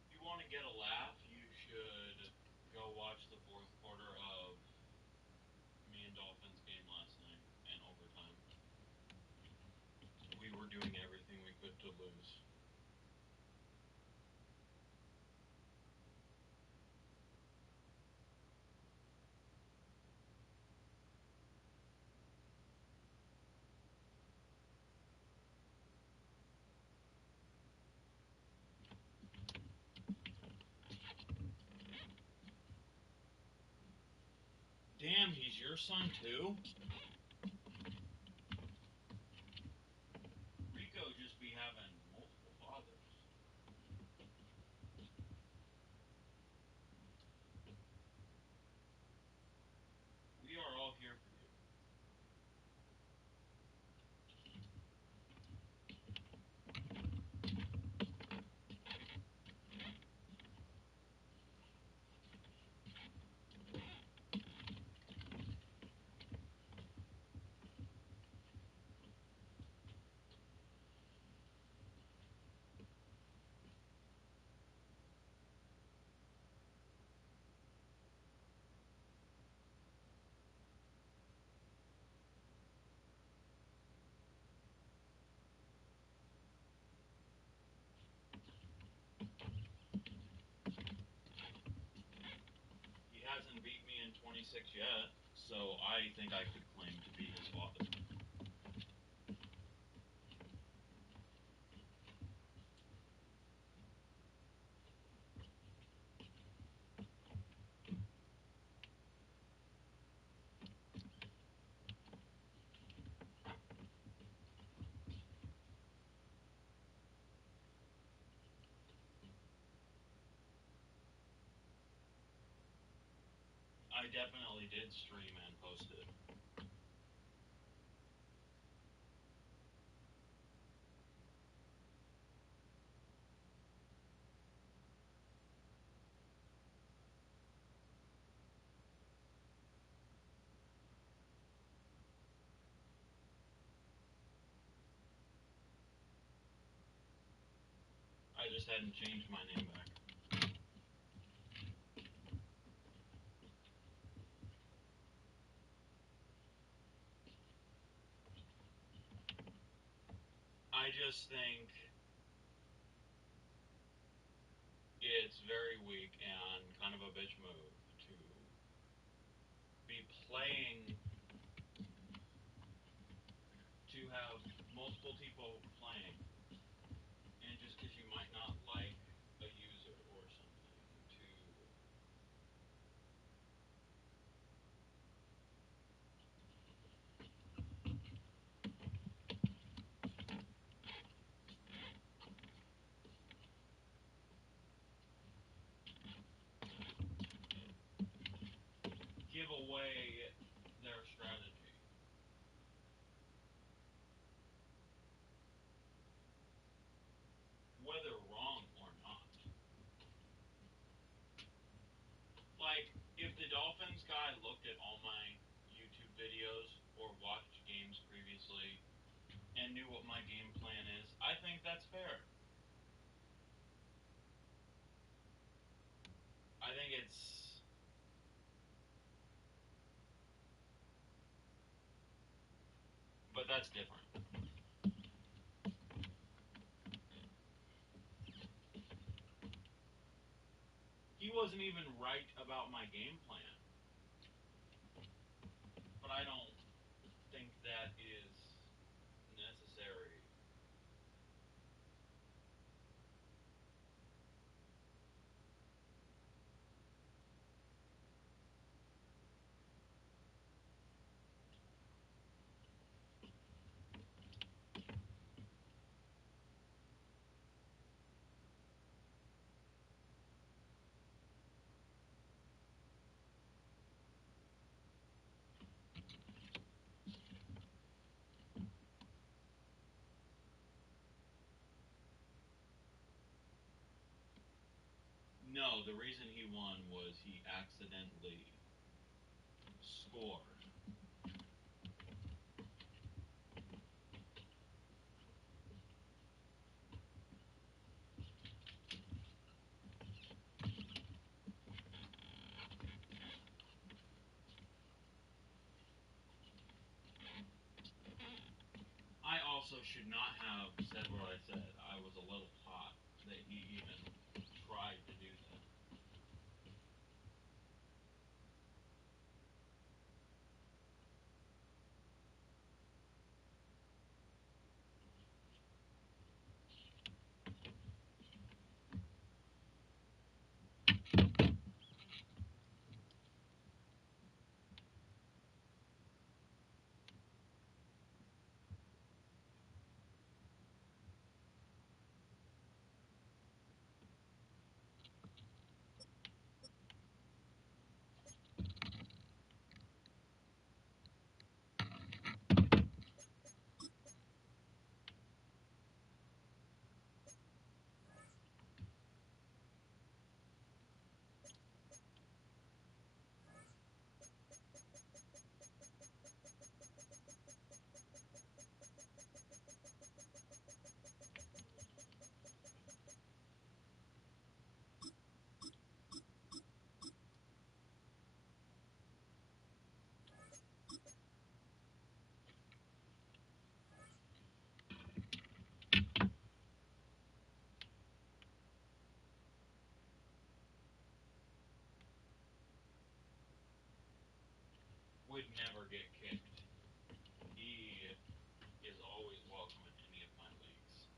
If you want to get a laugh, you should go watch the fourth quarter of me and Dolphins game last night in overtime. doing everything we could to lose. Damn, he's your son too? Rico just be having multiple fathers. We are all here for you. He hasn't beat me in 26 yet, so I think I could claim to be his father. I definitely did stream and post it. I just hadn't changed my name back. I just think it's very weak and kind of a bitch move to be playing, to have multiple people playing, and just because you might not like a user or something, to give away their strategy. Whether wrong or not. Like, if the Dolphins guy looked at all my YouTube videos or watched games previously and knew what my game plan is, I think that's fair. I think it's... But that's different. He wasn't even right about my game plan. But I don't think that is necessary. No, the reason he won was he accidentally scored. I also also should not have said what I said. I was a little hot that he even tried to do that. Would never get kicked. He is always welcome in any of my leagues.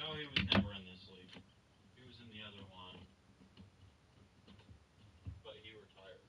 No, he was never in this league. He was in the other one, but he retired.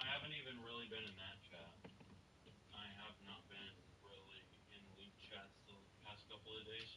I haven't even really been in that chat. I have not been really in league chats the past couple of days.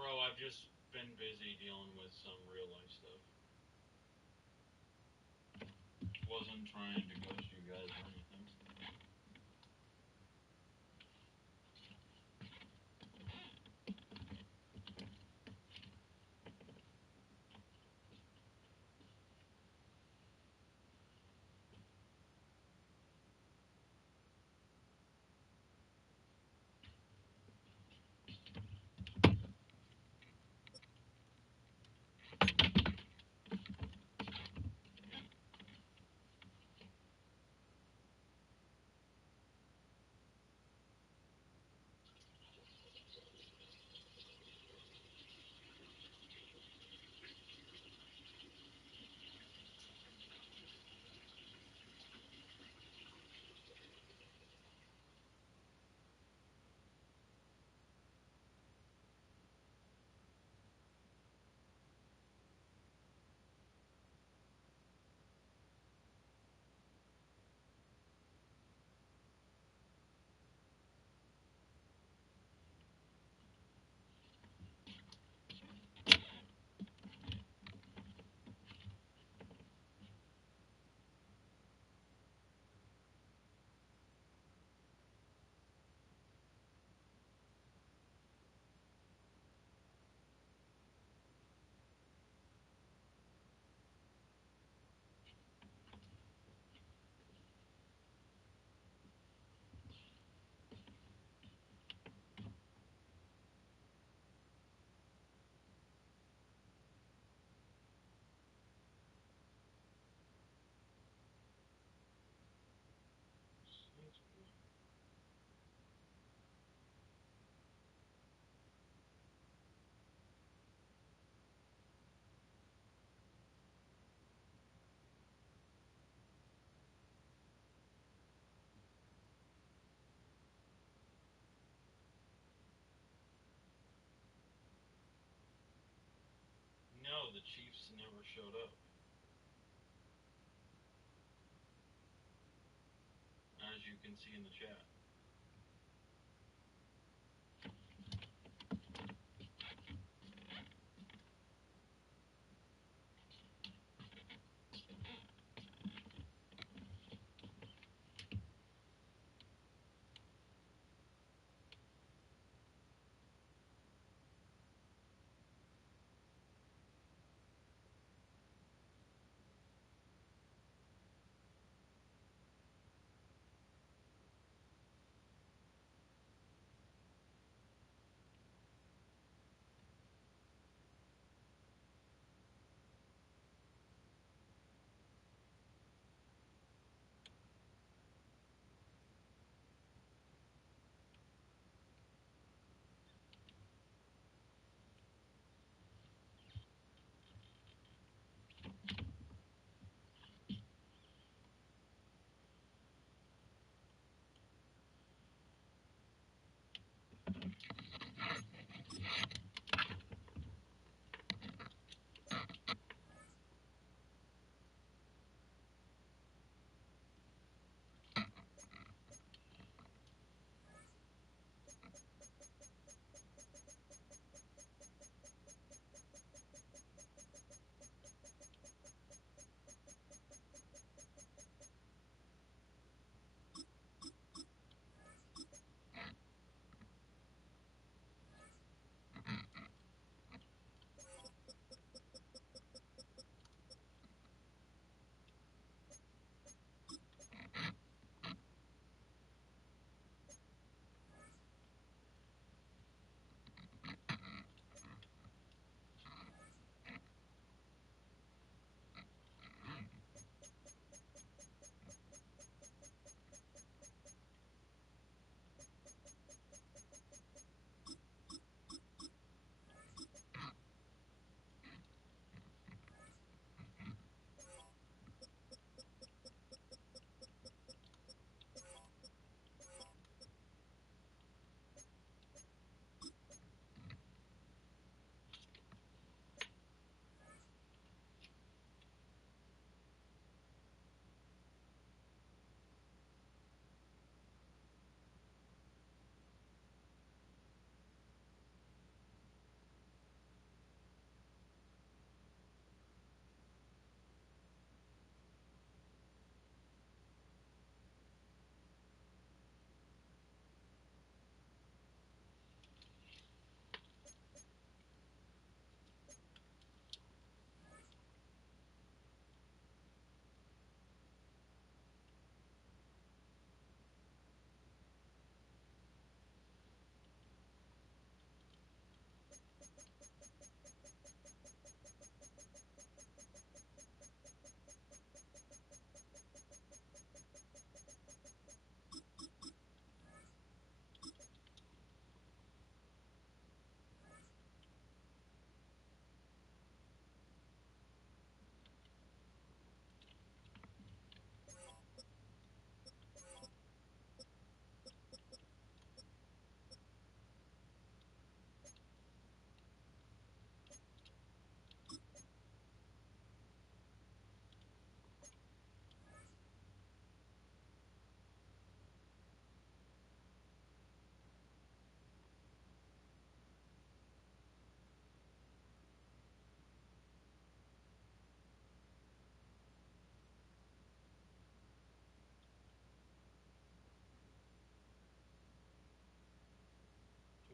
Bro, I've just been busy dealing with some real life stuff. Wasn't trying to ghost you guys or anything. the Chiefs never showed up. As you can see in the chat.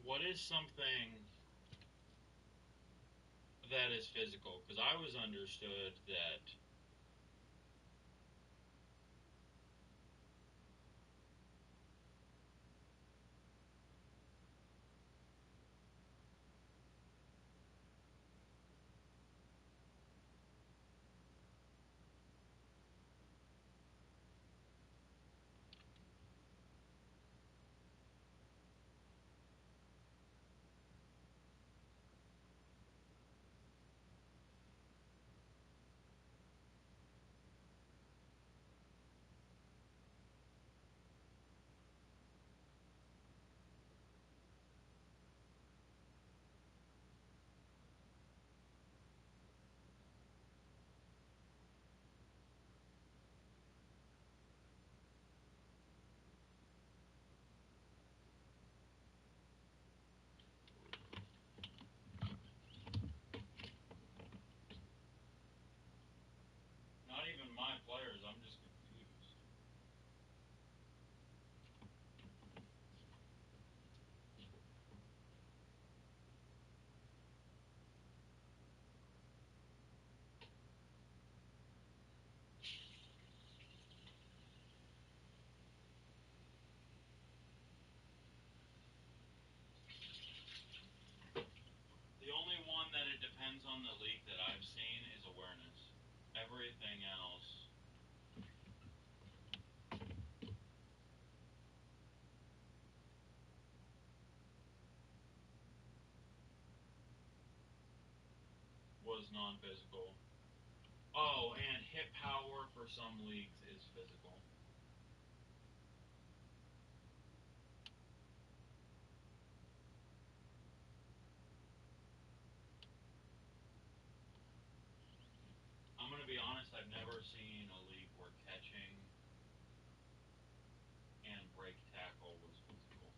What is something that is physical? Because I was understood that was non-physical. Oh, and hit power for some leagues is physical. I'm going to be honest, I've never seen a league where catching and break tackle was physical.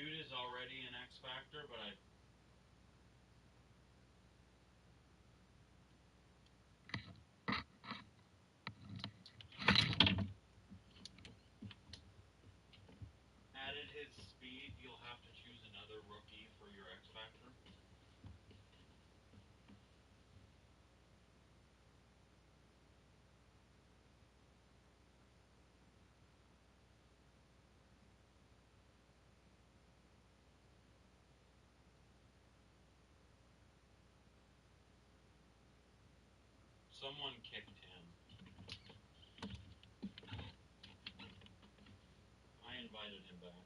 Dude is already an X Factor, but I added his speed. You'll have to choose another rookie for your X Factor. Someone kicked him. I invited him back.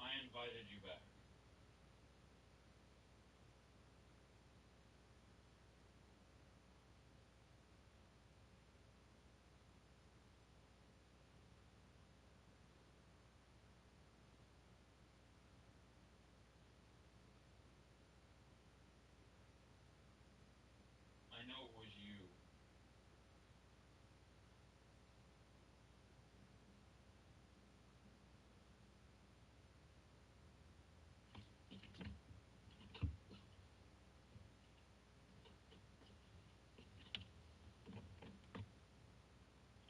I invited you back. I know it was you.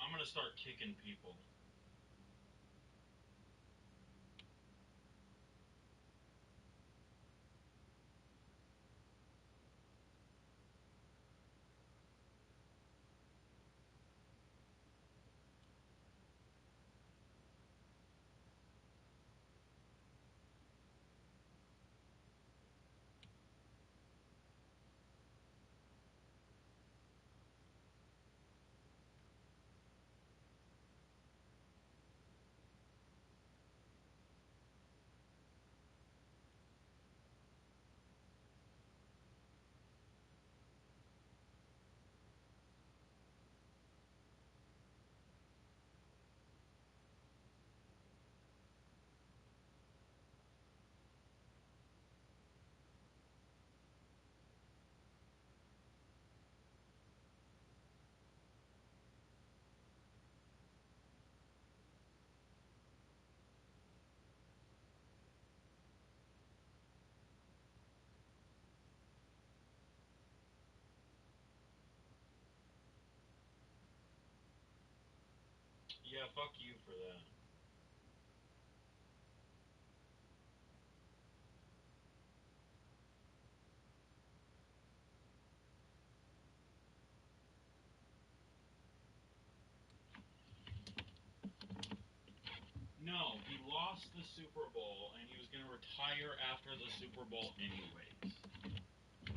I'm gonna start kicking people. Yeah, fuck you for that. No, he lost the Super Bowl and he was going to retire after the Super Bowl anyways.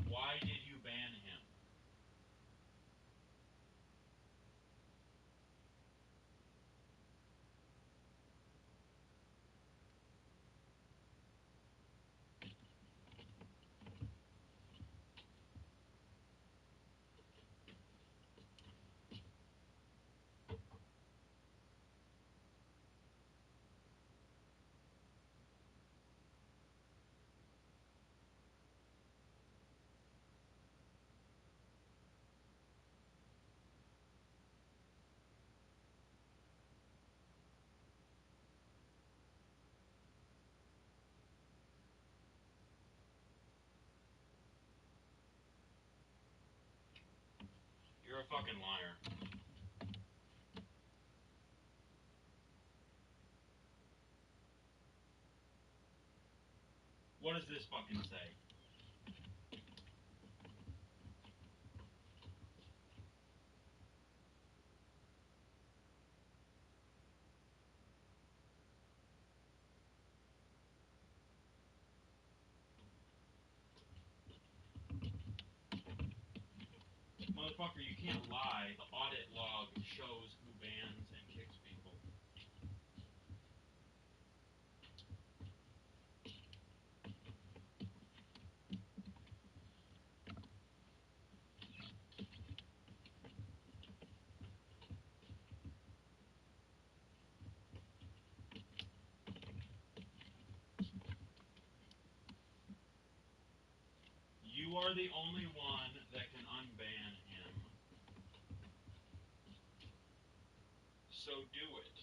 Why did you ban him? You're a fucking liar. What does this fucking say? Motherfucker, you can't lie. The audit log shows who bans and kicks people. You are the only one that can unban him. So do it.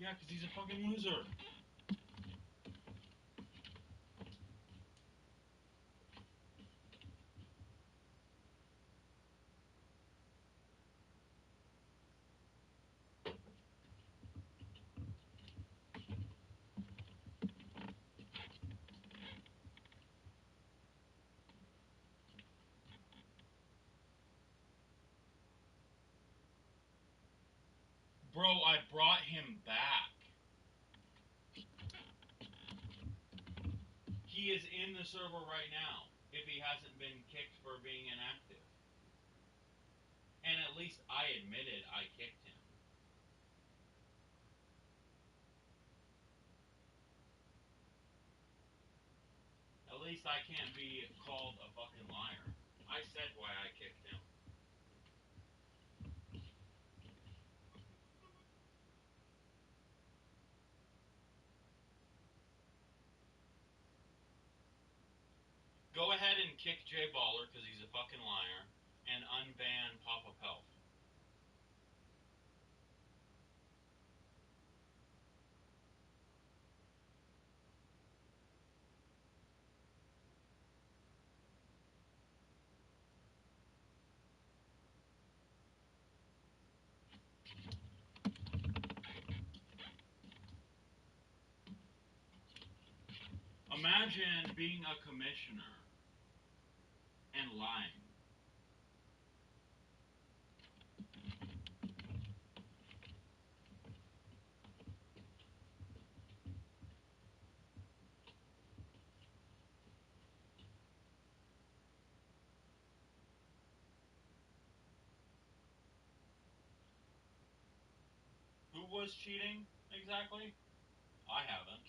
Yeah, because he's a fucking loser. Bro, I brought him back. He is in the server right now, if he hasn't been kicked for being inactive. And at least I admitted I kicked him. At least I can't be called a fucking liar. I said why I kicked him. Go ahead and kick Jay Baller because he's a fucking liar, and unban Papa Pelf. Imagine being a commissioner and lying. Who was cheating exactly? I haven't.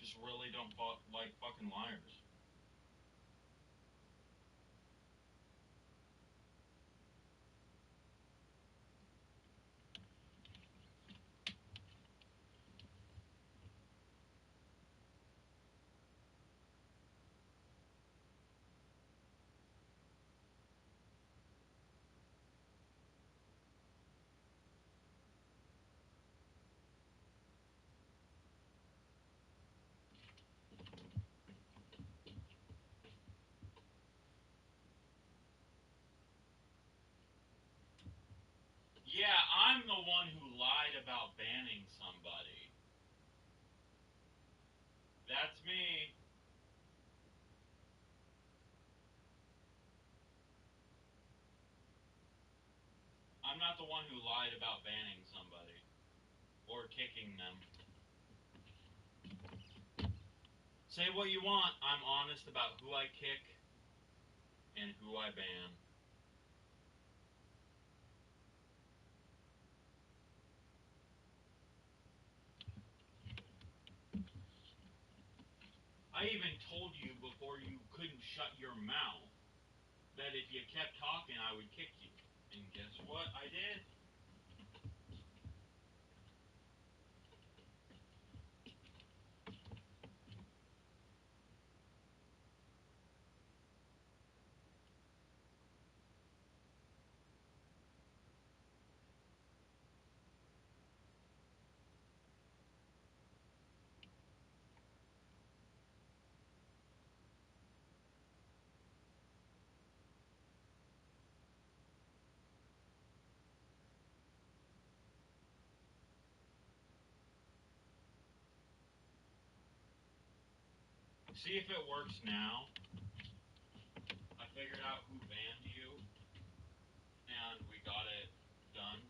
Just really don't like fucking liars. me. I'm not the one who lied about banning somebody or kicking them. Say what you want. I'm honest about who I kick and who I ban. I even told you before you couldn't shut your mouth that if you kept talking, I would kick you. And guess what? I did. See if it works now. I figured out who banned you, and we got it done.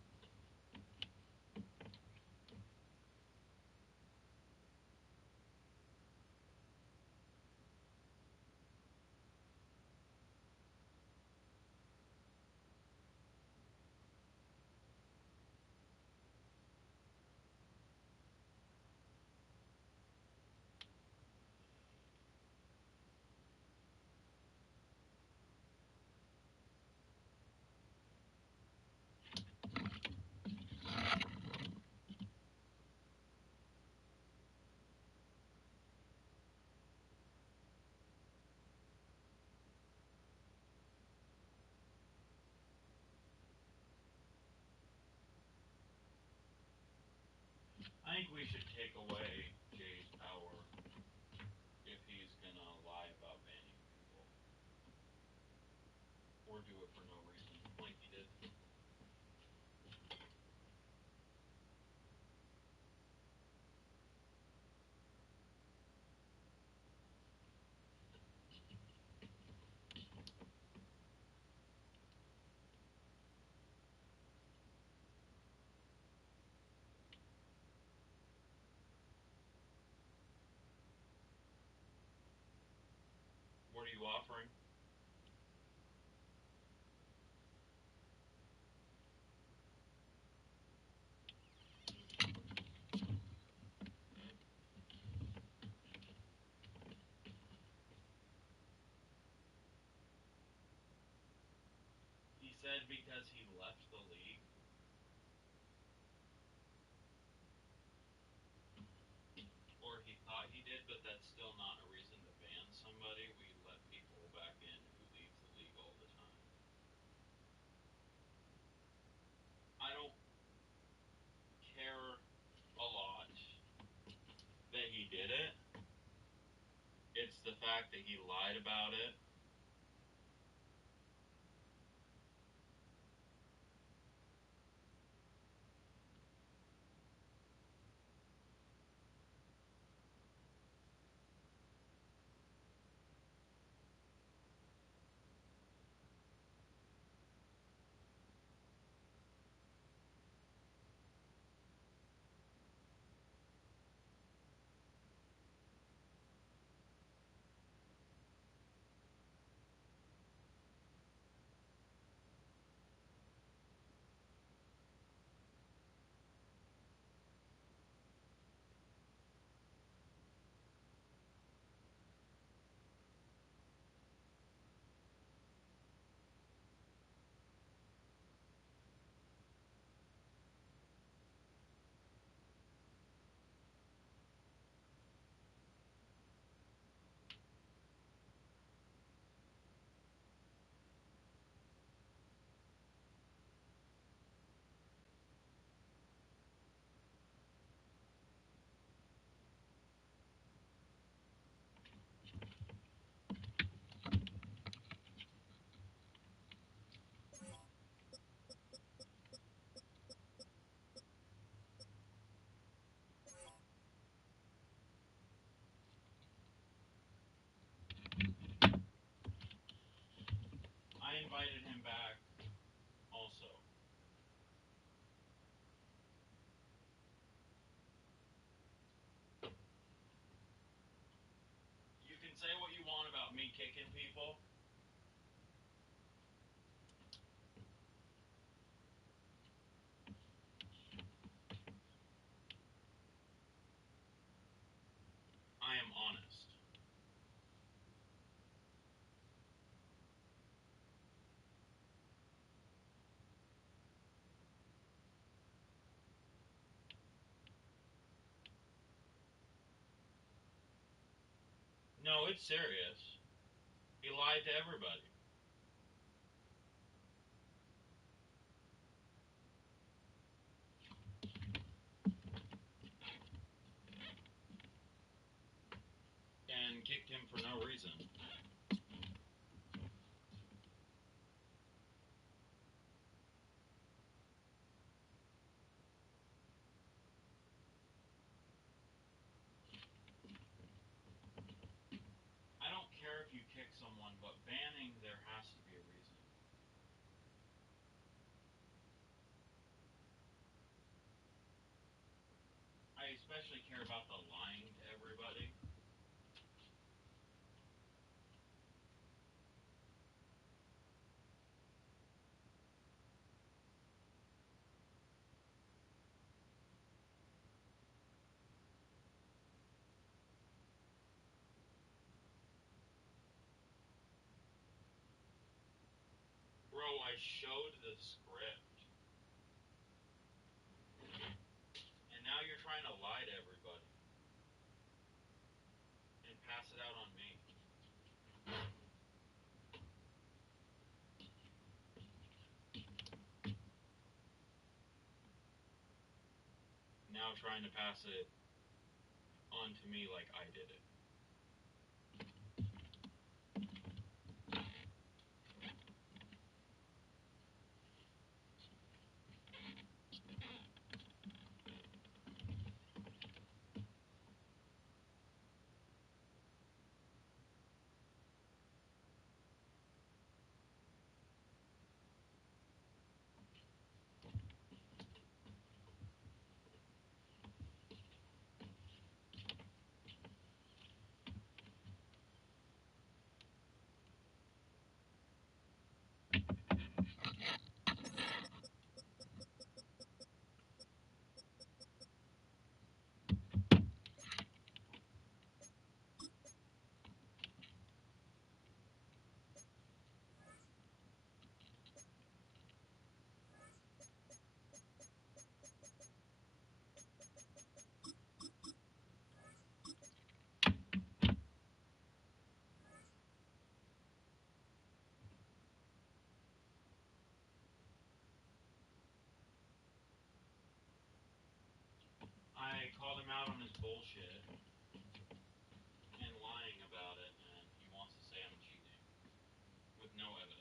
I think we should take away Jay's power if he's gonna lie about banning people. Or do it for no reason, like he did. What are you offering? He said because he left the league. Or he thought he did, but that's still not a reason to ban somebody. We let people back in who leave the league all the time. I don't care a lot that he did it. It's the fact that he lied about it. say what you want about me kicking people. I am honest. No, it's serious. He lied to everybody. And kicked him for no reason. I don't care if you kick someone, but banning, there has to be a reason. I especially care about the lying to everybody. Bro, I showed the script. And now you're trying to lie to everybody. And pass it out on me. Now trying to pass it on to me like I did it. I called him out on his bullshit and lying about it, and he wants to say I'm cheating with no evidence.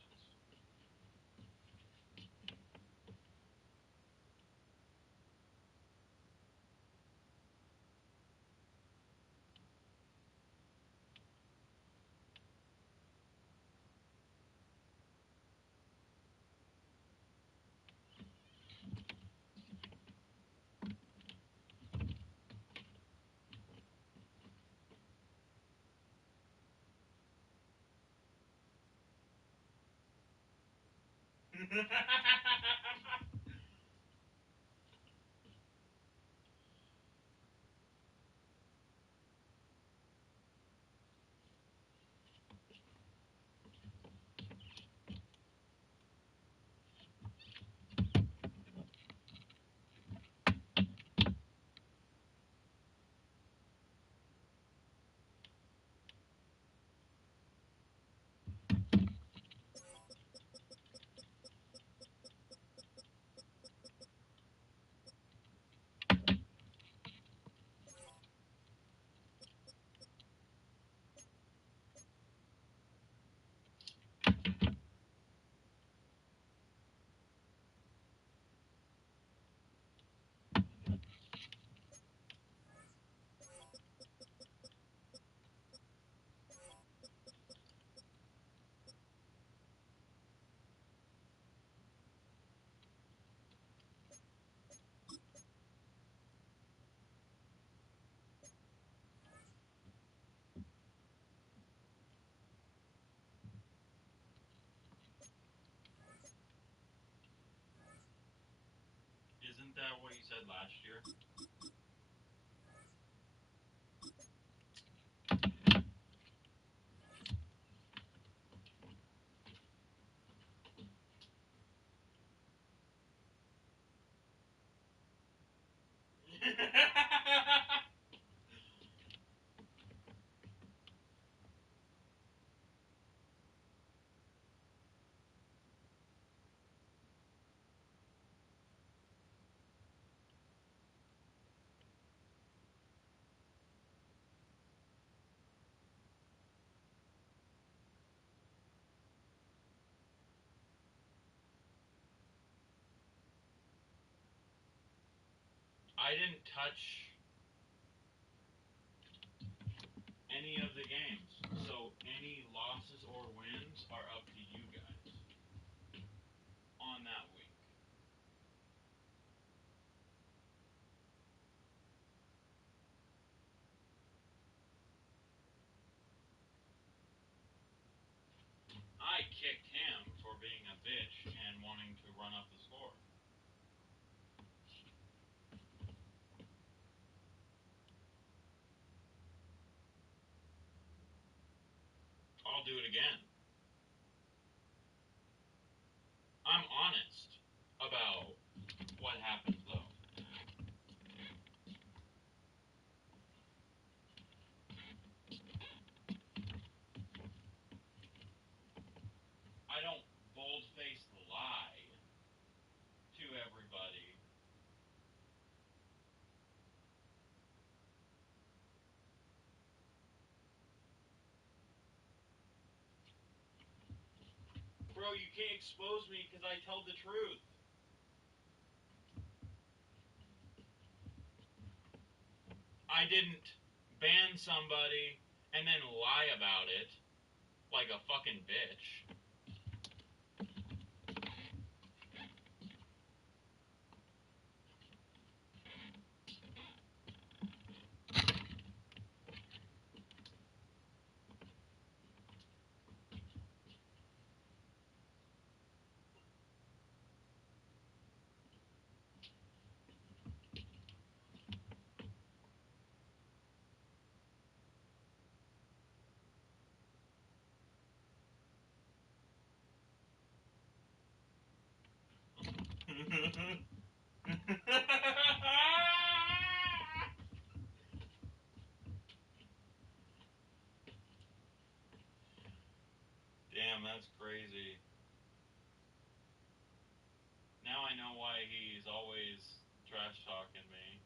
that what you said last year? I didn't touch any of the games, so any losses or wins are up to you guys on that week. I kicked him for being a bitch and wanting to run up the score. I'll do it again. I'm honest about what happens, though. I don't bold-faced lie to everybody. Bro, you can't expose me because I tell the truth. I didn't ban somebody and then lie about it like a fucking bitch. Damn, that's crazy. Now I know why he's always trash talking me.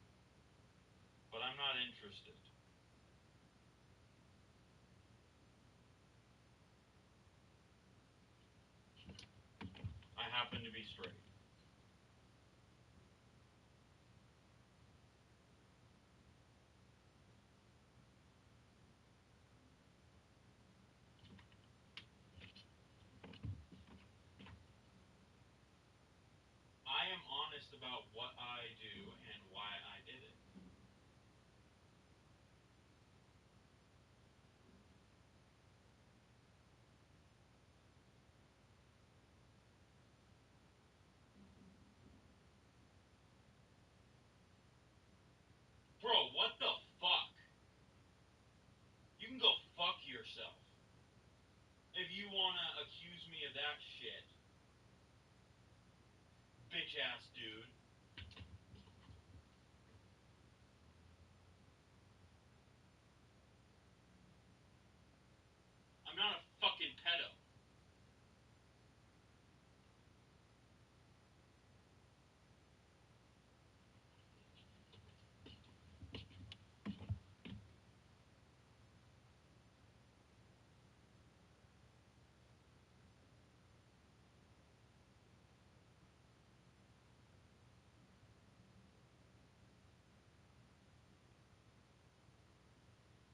But I'm not interested. I happen to be straight. I am honest about what I do and why I did it. Bro, what the fuck? You can go fuck yourself. If you wanna accuse me of that shit. Bitch ass dude. I'm not a fucking pedo.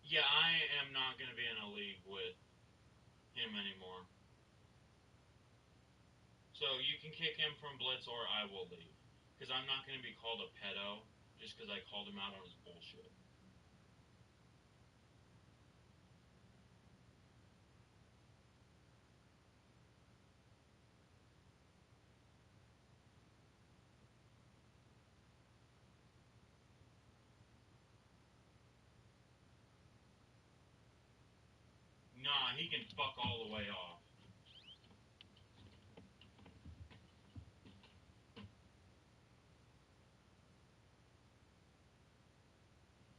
Yeah, I am not going to be in a league with him anymore. So you can kick him from Blitz or I will leave. Because I'm not going to be called a pedo just because I called him out on his bullshit. Nah, he can fuck all the way off.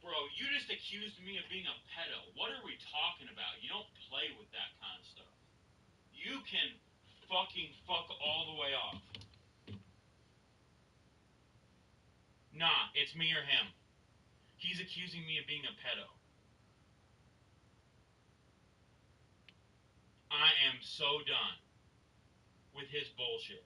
Bro, you just accused me of being a pedo. What are we talking about? You don't play with that kind of stuff. You can fucking fuck all the way off. Nah, it's me or him. He's accusing me of being a pedo. I am so done with his bullshit.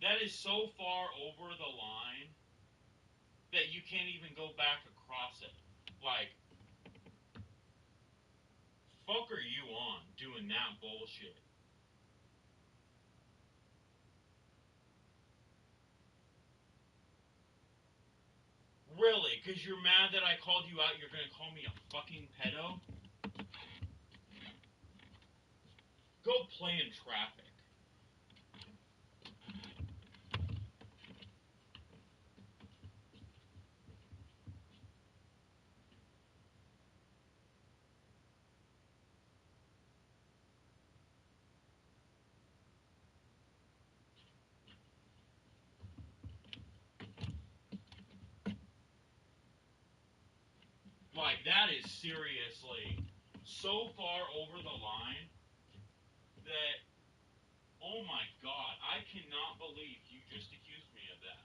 That is so far over the line that you can't even go back across it. Like, fuck are you on doing that bullshit? Really? Because you're mad that I called you out, you're going to call me a fucking pedo? Go play in traffic. Like, that is seriously so far over the line that, oh my god, I cannot believe you just accused me of that.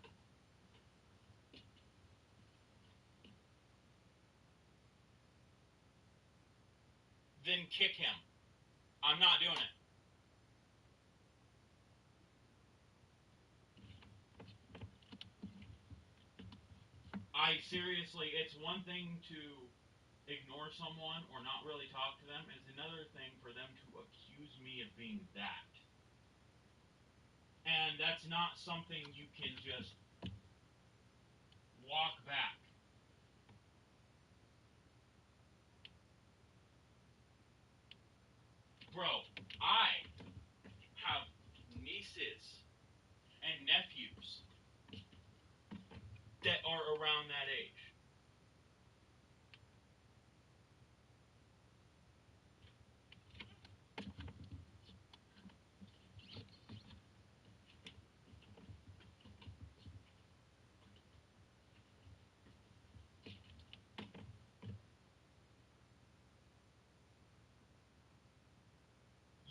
Then kick him. I'm not doing it. I seriously, it's one thing to ignore someone or not really talk to them. It's another thing for them to accuse me of being that. And that's not something you can just walk back. Bro, I have nieces and nephews that are around that age.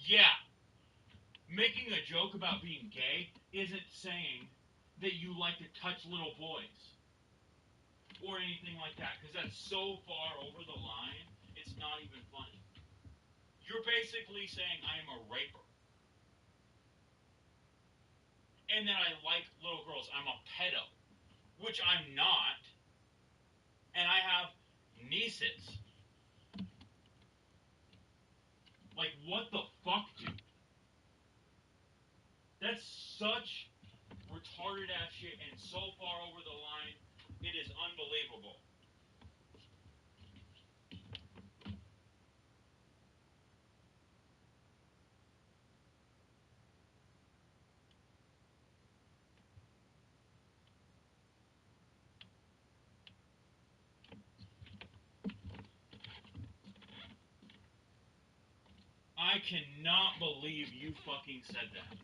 Yeah, making a joke about being gay isn't saying that you like to touch little boys or anything like that, because that's so far over the line, it's not even funny. You're basically saying I am a raper. And that I like little girls. I'm a pedo, which I'm not. And I have nieces. Like, what the fuck, dude? That's such retarded ass shit and so far over the line, it is unbelievable. I cannot believe you fucking said that.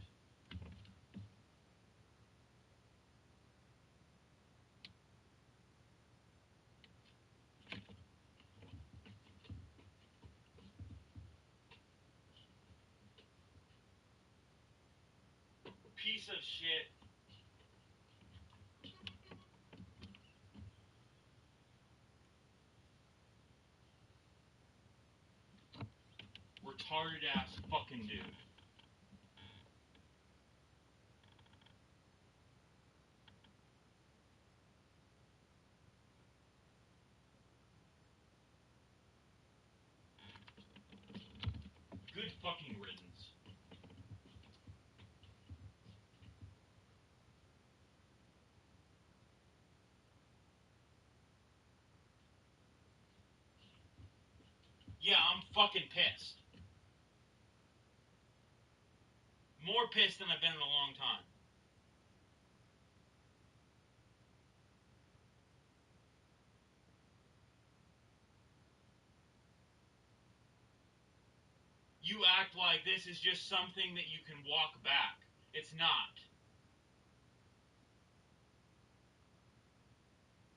Piece of shit. Retarded ass fucking dude. fucking riddance. Yeah, I'm fucking pissed. More pissed than I've been in a long time. You act like this is just something that you can walk back. It's not.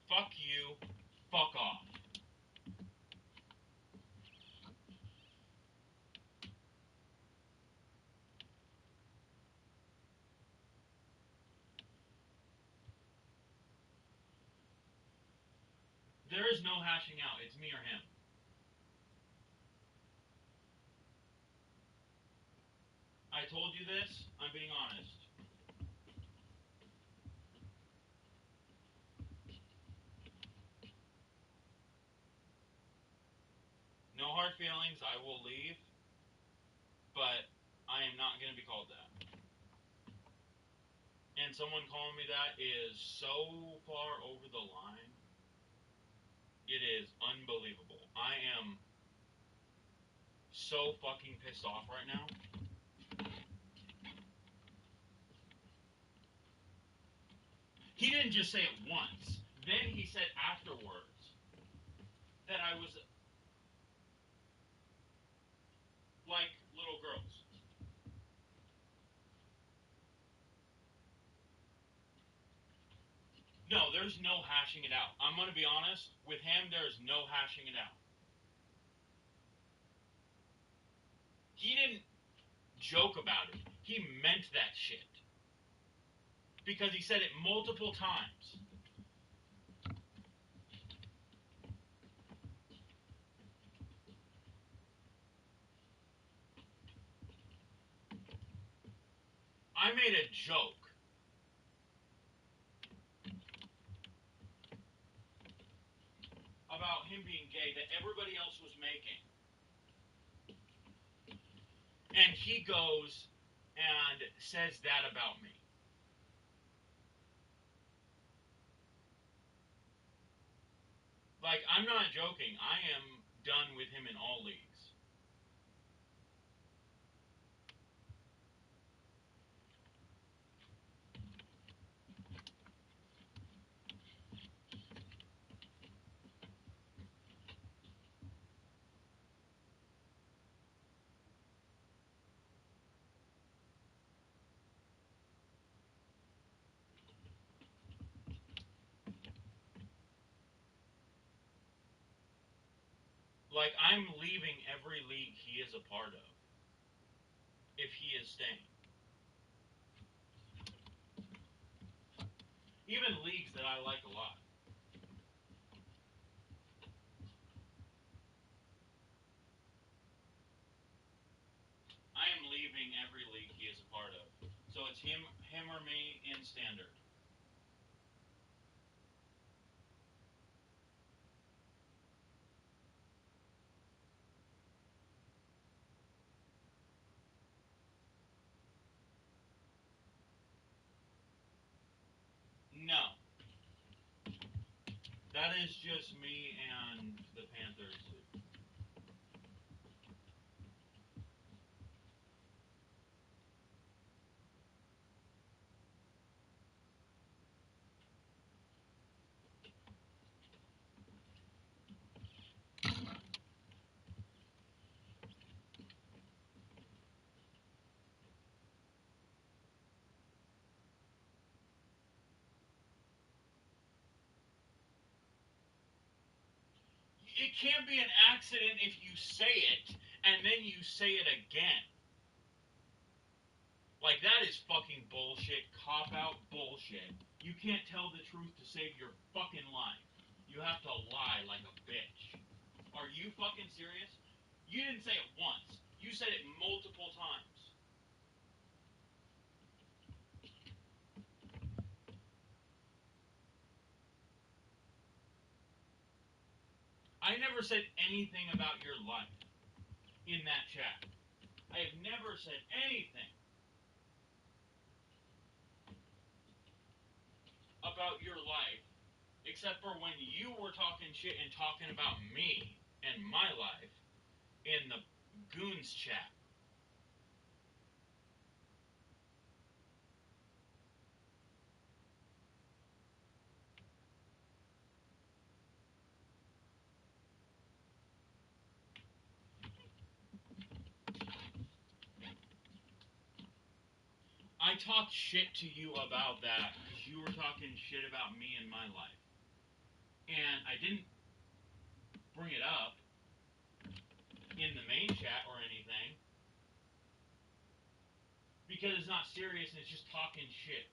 Fuck you. Fuck off. There is no hashing out. It's me or him. I told you this. I'm being honest. No hard feelings. I will leave. But I am not going to be called that. And someone calling me that is so far over the line. It is unbelievable. I am so fucking pissed off right now. He didn't just say it once. Then he said afterwards that I was like little girls. No, there's no hashing it out. I'm going to be honest. With him, there's no hashing it out. He didn't joke about it. He meant that shit. Because he said it multiple times. I made a joke about him being gay that everybody else was making. And he goes and says that about me. Like, I'm not joking. I am done with him in all leagues. Like, I'm leaving every league he is a part of. If he is staying. Even leagues that I like a lot. I am leaving every league he is a part of. So it's him or me in standard. No. That is just me and the Panthers. It can't be an accident if you say it and then you say it again. Like, that is fucking bullshit, cop-out bullshit. You can't tell the truth to save your fucking life. You have to lie like a bitch. Are you fucking serious? You didn't say it once. You said it multiple times. I never said anything about your life in that chat. I have never said anything about your life except for when you were talking shit and talking about me and my life in the Goons chat. I talked shit to you about that because you were talking shit about me and my life. And I didn't bring it up in the main chat or anything because it's not serious and it's just talking shit.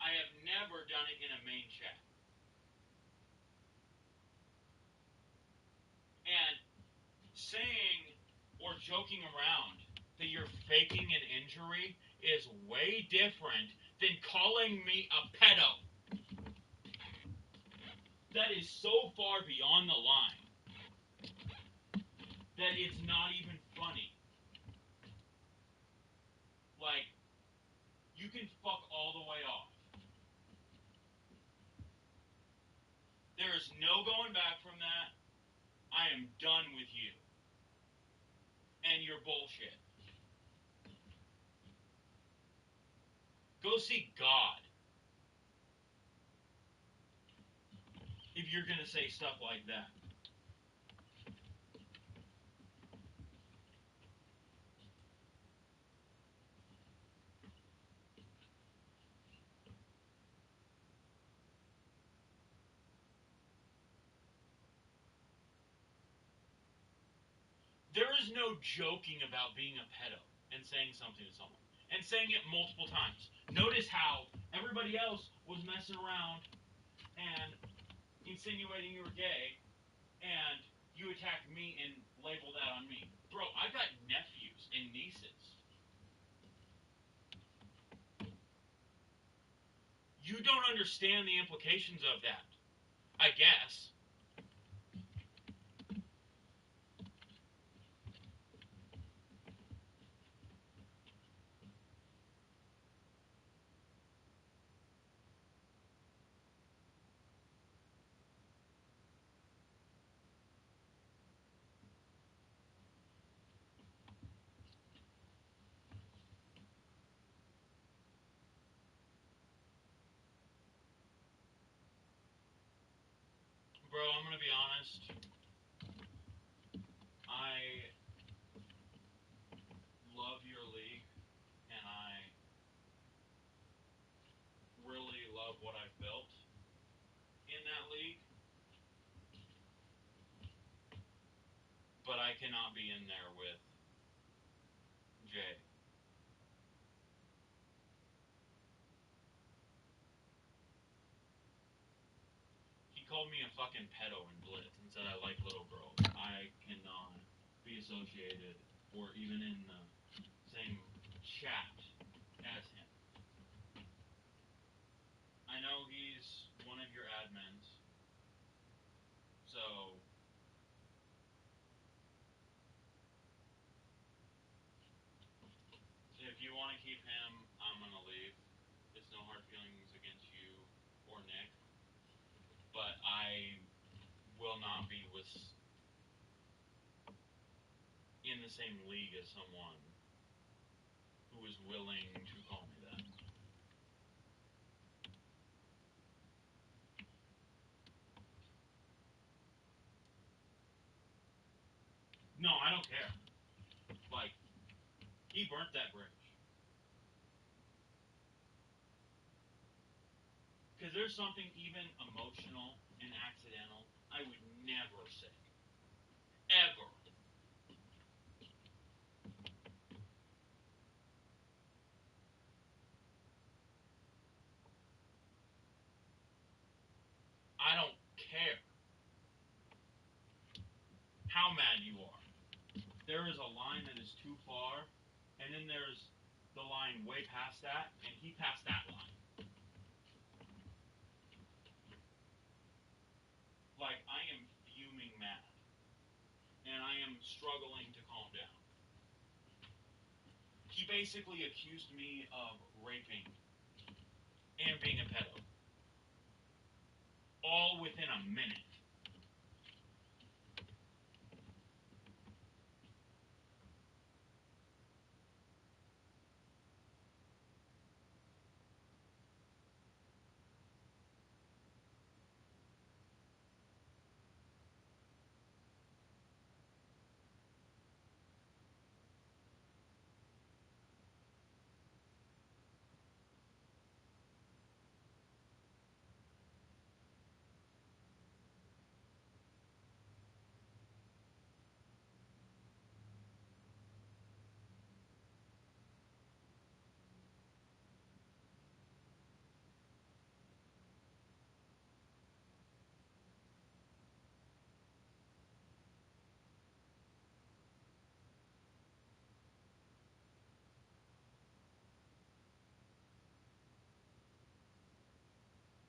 I have never done it in a main chat. And saying or joking around that you're faking an injury is way different than calling me a pedo. That is so far beyond the line that it's not even funny. Like, you can fuck all the way off. There is no going back from that. I am done with you. And your bullshit. Go see God. If you're going to say stuff like that. There is no joking about being a pedo and saying something to someone. And saying it multiple times. Notice how everybody else was messing around and insinuating you were gay, and you attacked me and labeled that on me. Bro, I've got nephews and nieces. You don't understand the implications of that, I guess. Bro, I'm gonna be honest. I love your league, and I really love what I've built in that league. But I cannot be in there with Jay. He called me a fucking pedo in Buildz and said I like little girls. I cannot be associated or even in the same chat as him. I know he's one of your admins, so if you want to keep him, I'm gonna leave. It's no hard feelings against you or Nick, but I will not be with in the same league as someone who is willing to call me that. No, I don't care. Like, he burnt that bridge. Because there's something even emotional and accidental I would never say. Ever. I don't care how mad you are. There is a line that is too far, and then there's the line way past that, and he passed that line. Like, I am fuming mad. And I am struggling to calm down. He basically accused me of raping and being a pedo. All within a minute.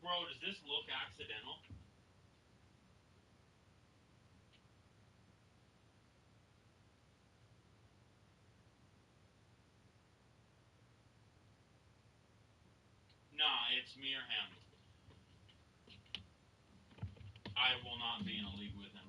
Bro, does this look accidental? Nah, it's me or him. I will not be in a league with him.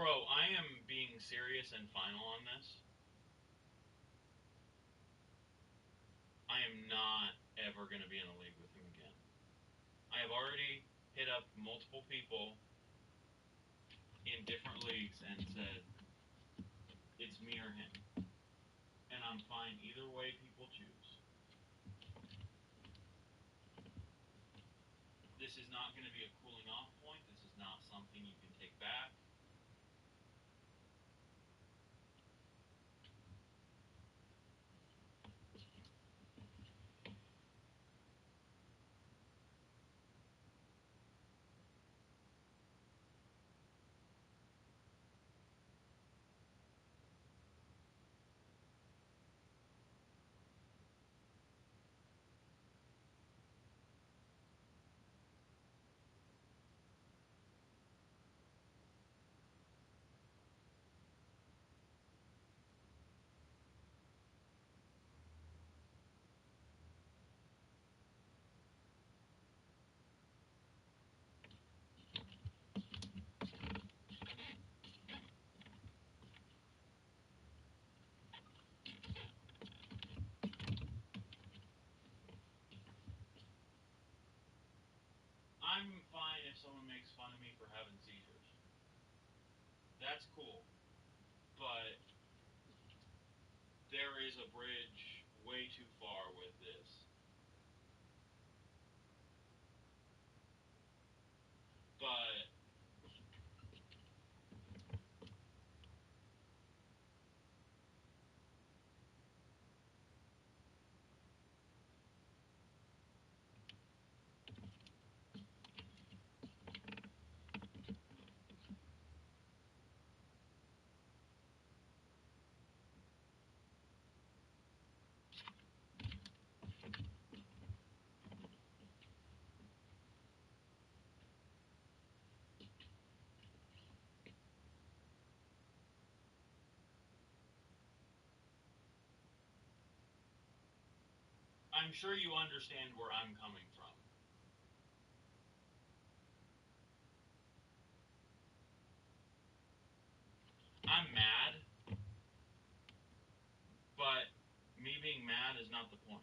Bro, I am being serious and final on this. I am not ever going to be in a league with him again. I have already hit up multiple people in different leagues and said, it's me or him. And I'm fine either way people choose. This is not going to be a cooling off point. This is not something you can take back. I'm fine if someone makes fun of me for having seizures. That's cool. But there is a bridge way too far with this. But I'm sure you understand where I'm coming from. I'm mad, but me being mad is not the point.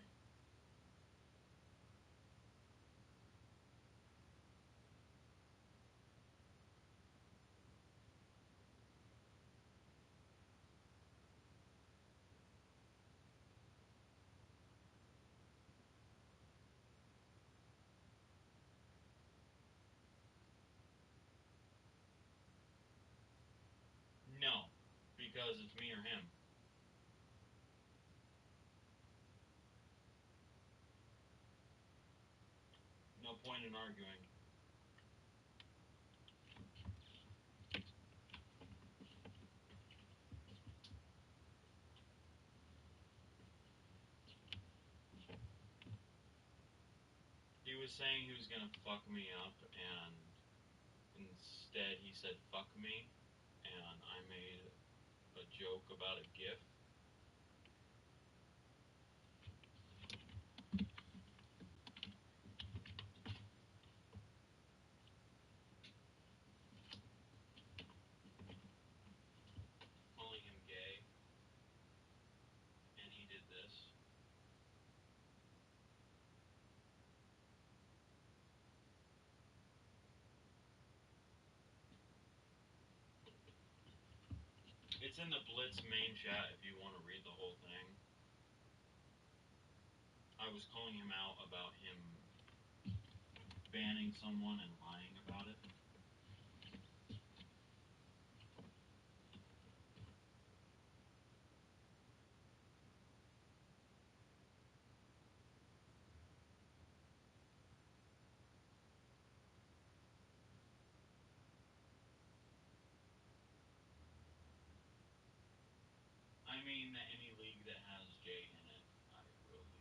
because it's me or him. No point in arguing. He was saying he was gonna fuck me up, and instead he said fuck me, and I made a joke about a GIF. Calling him gay, and he did this. It's in the Buildz main chat if you want to read the whole thing. I was calling him out about him banning someone and lying about it. I mean that any league that has Jay in it, I will leave.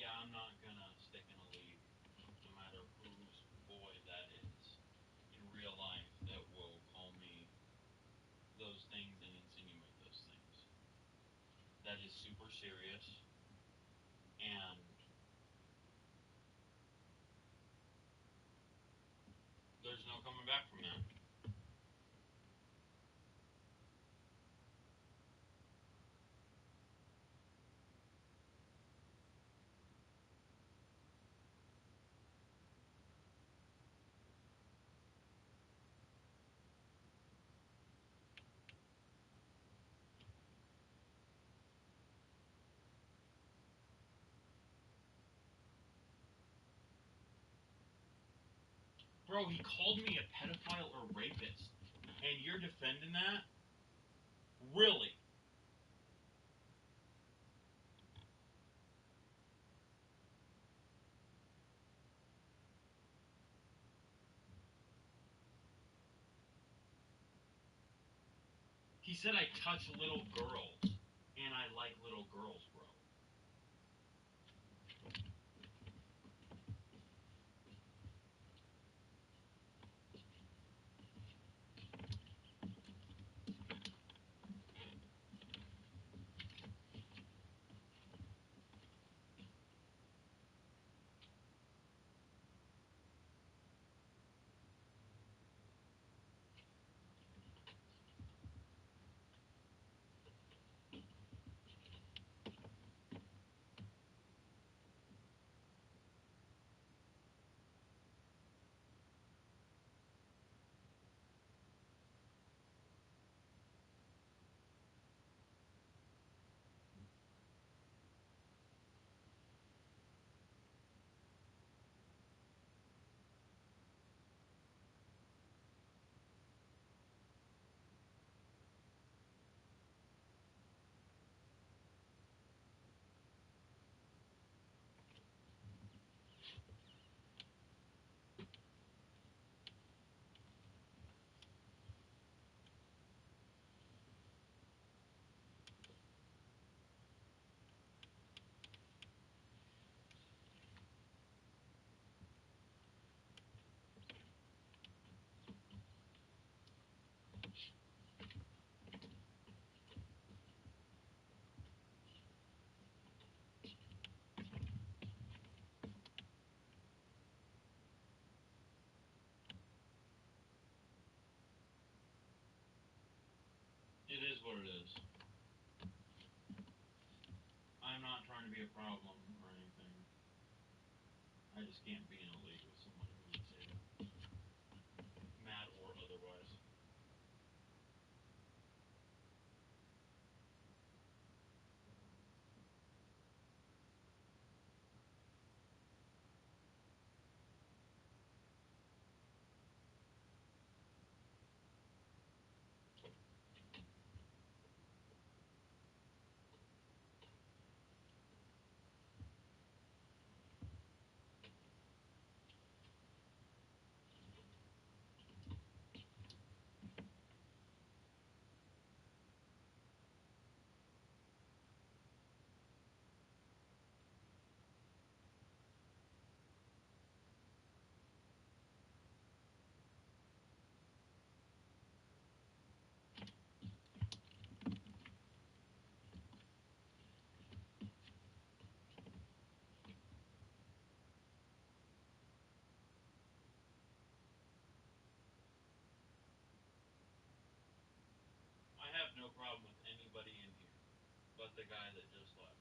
Yeah, I'm not gonna stick in a league, no matter whose boy that is, in real life that will call me those things and insinuate those things. That is super serious, and there's no coming back from that. Bro, he called me a pedophile or rapist, and you're defending that? Really? He said I touch little girls, and I like little girls, bro. It is what it is. I'm not trying to be a problem or anything. I just can't be in a league with someone who would say that. Mad or otherwise. I have no problem with anybody in here but the guy that just left.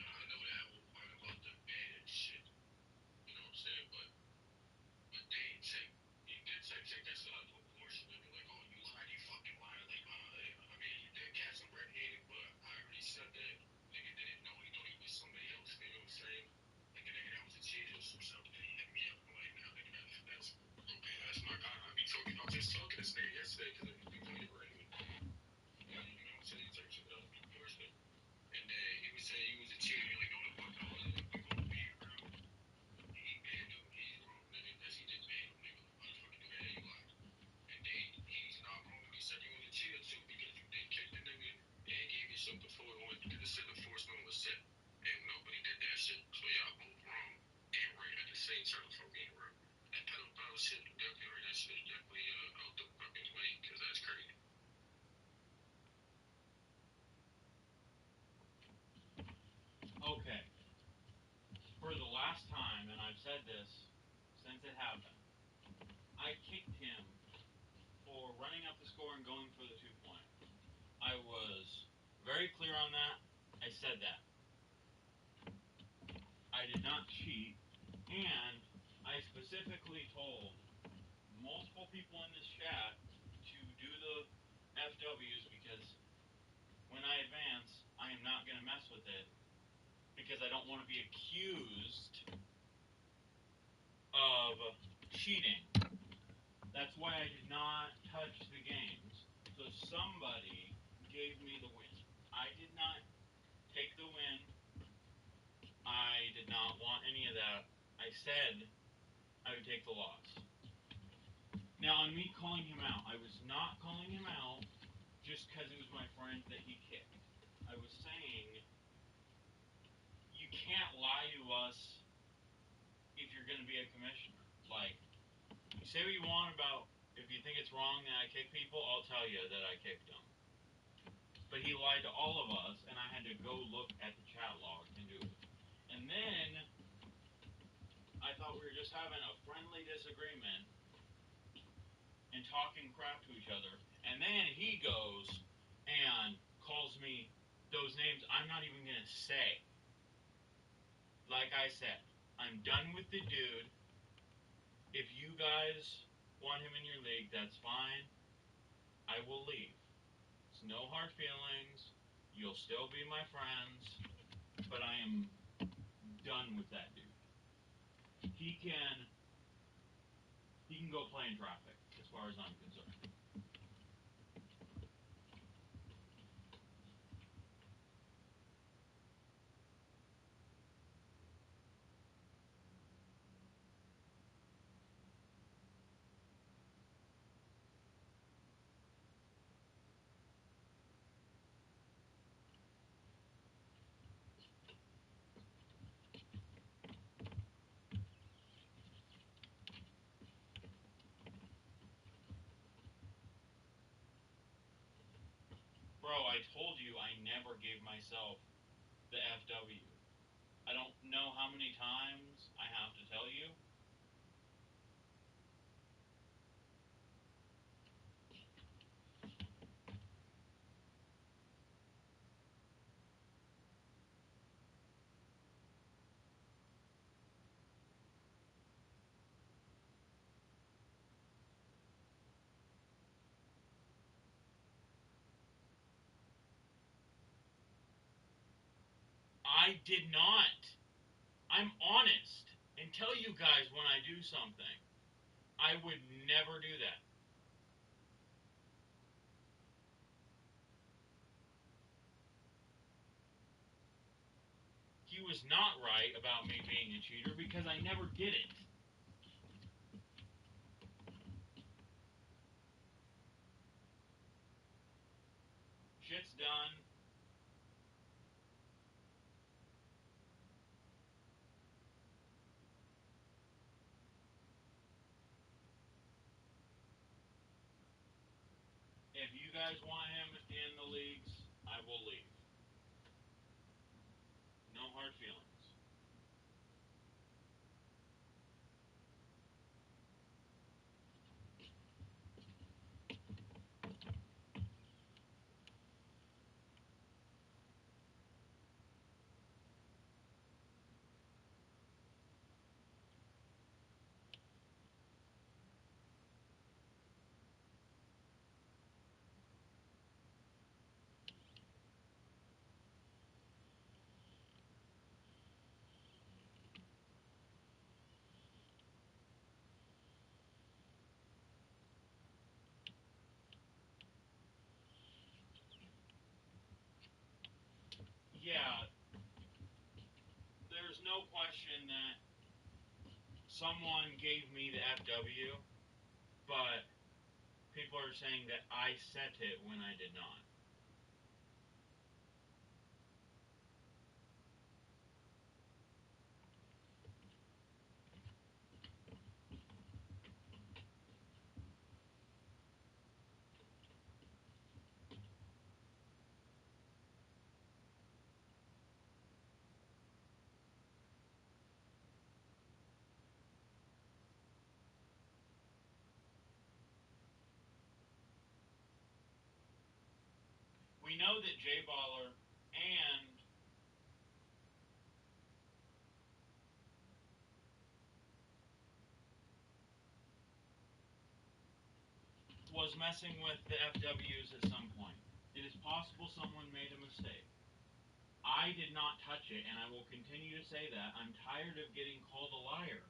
I know that whole part about the bed and shit. You know what I'm saying? But they ain't take. He did take that side of a portion of it. Like, oh, you lied, you fucking lied. Like, I mean, he did catch him red-handed, but I already said that nigga didn't know. He thought he was somebody else. You know what I'm saying? Like a nigga that was a Jesus or something. He hit me up. I'm like, nah, nigga, that's okay. That's my guy. I was just talking to this nigga yesterday because he pointed right at me. You know what I'm saying? He took shit out of proportion. And then he was saying he was a cheater. Like, no, the fuck no. We both being real. He banned him. He's wrong, nigga. Yes, he did ban him, nigga. Why the fuck you do that? You lied. And then he's not wrong when he said you was a cheater too because you did kick the nigga and gave yourself the foot on because it said the force one was set. And nobody did that shit. So y'all both wrong and right at the same time for being real. That pedophile shit, you definitely right. That shit is definitely out the fucking way because that's crazy. Okay. For the last time, and I've said this since it happened, I kicked him for running up the score and going for the 2-point. I was very clear on that. I said that. I did not cheat, and I specifically told multiple people in this chat to do the FWs because when I advance, I am not going to mess with it because I don't want to be accused of cheating. That's why I did not touch the games. So somebody gave me the win. I did not take the win. I did not want any of that. I said I would take the loss. Now, on me calling him out, I was not calling him out just because it was my friend that he kicked. I was saying, you can't lie to us if you're going to be a commissioner. Like, you say what you want about if you think it's wrong that I kick people, I'll tell you that I kicked them. But he lied to all of us, and I had to go look at the chat log and do it. And then I thought we were just having a friendly disagreement and talking crap to each other. And then he goes and calls me those names I'm not even going to say. Like I said, I'm done with the dude. If you guys want him in your league, that's fine. I will leave. It's no hard feelings. You'll still be my friends. But I am done with that dude. He can go play in traffic, as far as I'm concerned. Bro, I told you I never gave myself the FW. I don't know how many times I have to tell you. I did not. I'm honest and tell you guys when I do something. I would never do that. He was not right about me being a cheater because I never did it. Shit's done. If you guys want him in the leagues, I will leave. No hard feelings. Yeah, there's no question that someone gave me the FW, but people are saying that I set it when I did not. We know that J Baller and was messing with the FWs at some point. It is possible someone made a mistake. I did not touch it, and I will continue to say that. I'm tired of getting called a liar.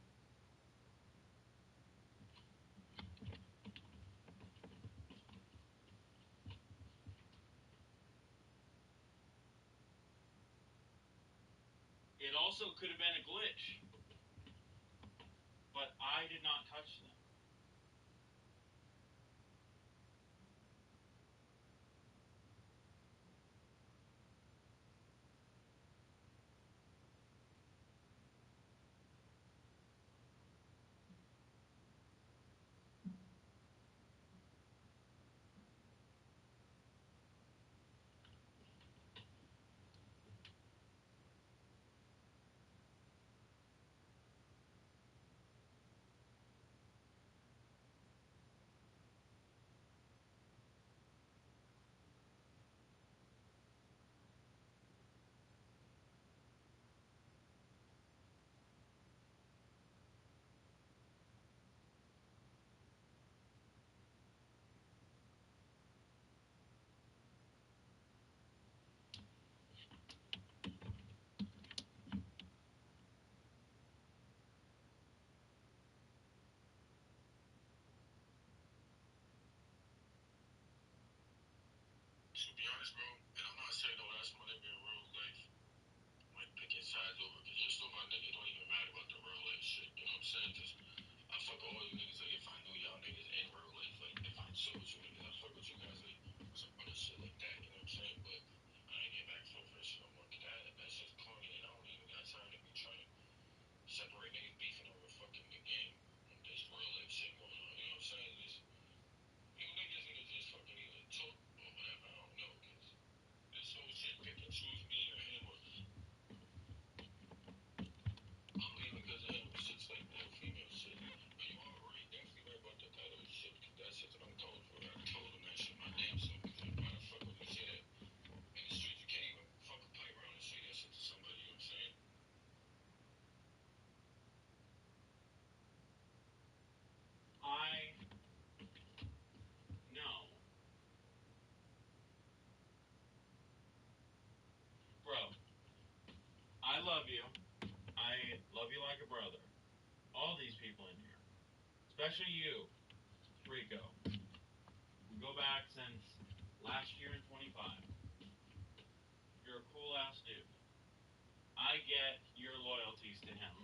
It also could have been a glitch, but I did not touch them. To be honest, bro, and I'm not saying no, that's my nigga in real life. Like picking sides over, because you're still my nigga. It don't even matter about the real life shit. You know what I'm saying? Just I fuck with all you niggas. Like if I knew y'all niggas in real life, like if I chill with you niggas, I fuck with you guys like some other shit like that. You know what I'm saying? But I ain't getting back for that shit no more. Cause that's just corny, and I don't even got time to be trying to separate niggas beefing over fucking the game. There's real life shit going on. You know what I'm saying? Just you niggas need to just fucking either talk or whatever. I don't know, cause this whole shit pick and choose me or him or I'm leaving because of him. Shit's like that female shit. But you are right, definitely right about the pedo shit, cause that shit's uncalled for. I told him that shit my damn self. Cause like, why the fuck would you say that? In the streets, you can't even fucking play around and say that shit to somebody. You know what I'm saying? I know. Bro, I love you. I love you like a brother. All these people in here. Especially you, Rico. We go back since last year in 25. You're a cool ass dude. I get your loyalties to him.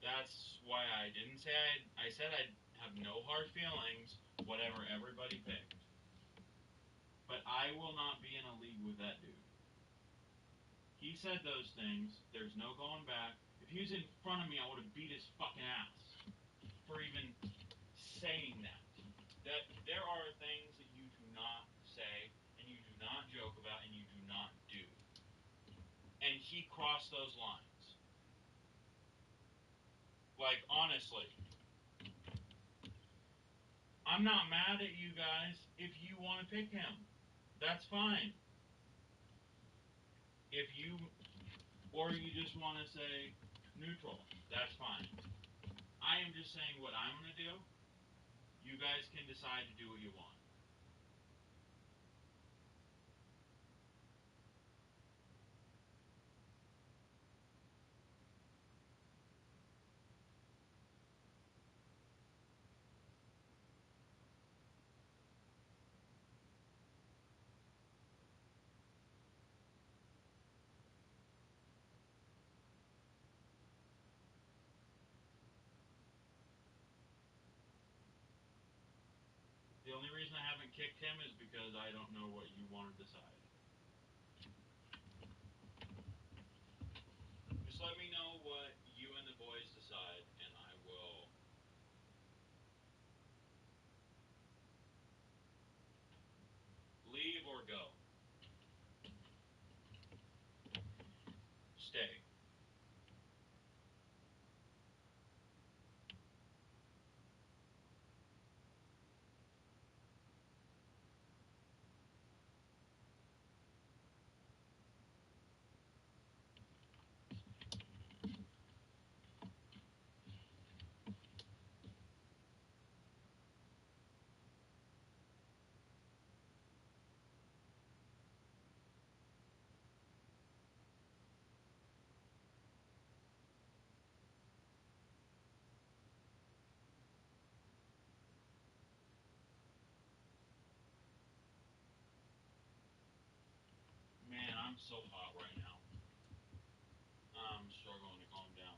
That's why I didn't say I said I'd have no hard feelings, whatever everybody picked. But I will not be in a league with that dude. He said those things. There's no going back. If he was in front of me, I would have beat his fucking ass for even saying that. That there are things that you do not say, and you do not joke about, and you do not do. And he crossed those lines. Like, honestly, I'm not mad at you guys if you want to pick him. That's fine. If you, or you just want to say neutral, that's fine. I am just saying what I'm going to do. You guys can decide to do what you want. The only reason I haven't kicked him is because I don't know what you want to decide. Just let me know what you and the boys decide, and I will leave or go. Stay. Man, I'm so hot right now. I'm struggling to calm down.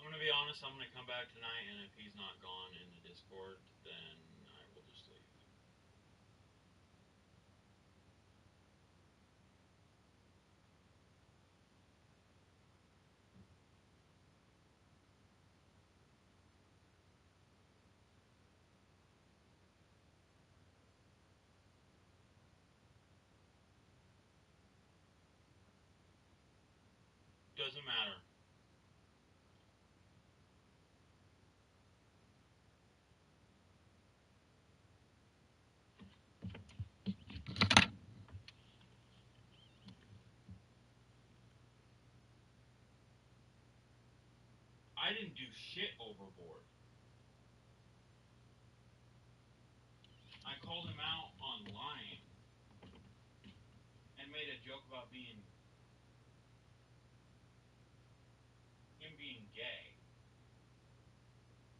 I'm gonna be honest, I'm gonna come back tonight, and if he's not gone in the Discord, then I will just leave. Doesn't matter. I didn't do shit overboard. I called him out on lying and made a joke about him being gay.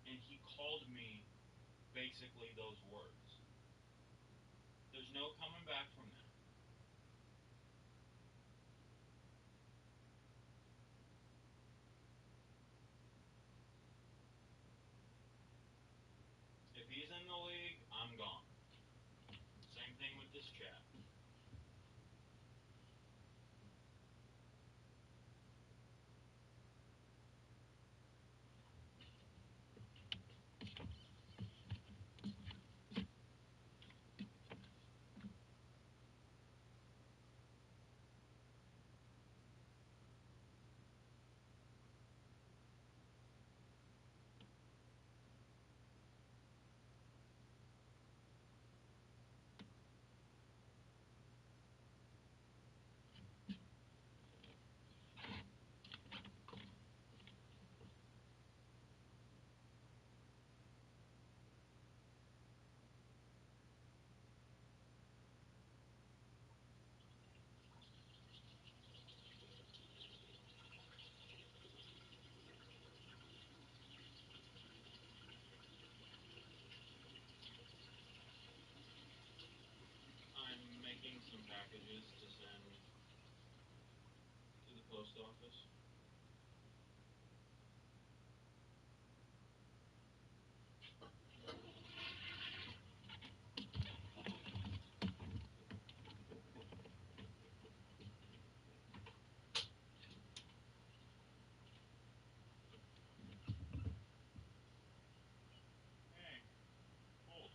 And he called me basically those words. There's no coming back from that. If he's in the league, I'm gone. Same thing with this chat. I'm making some packages to send to the post office. Hey, hold.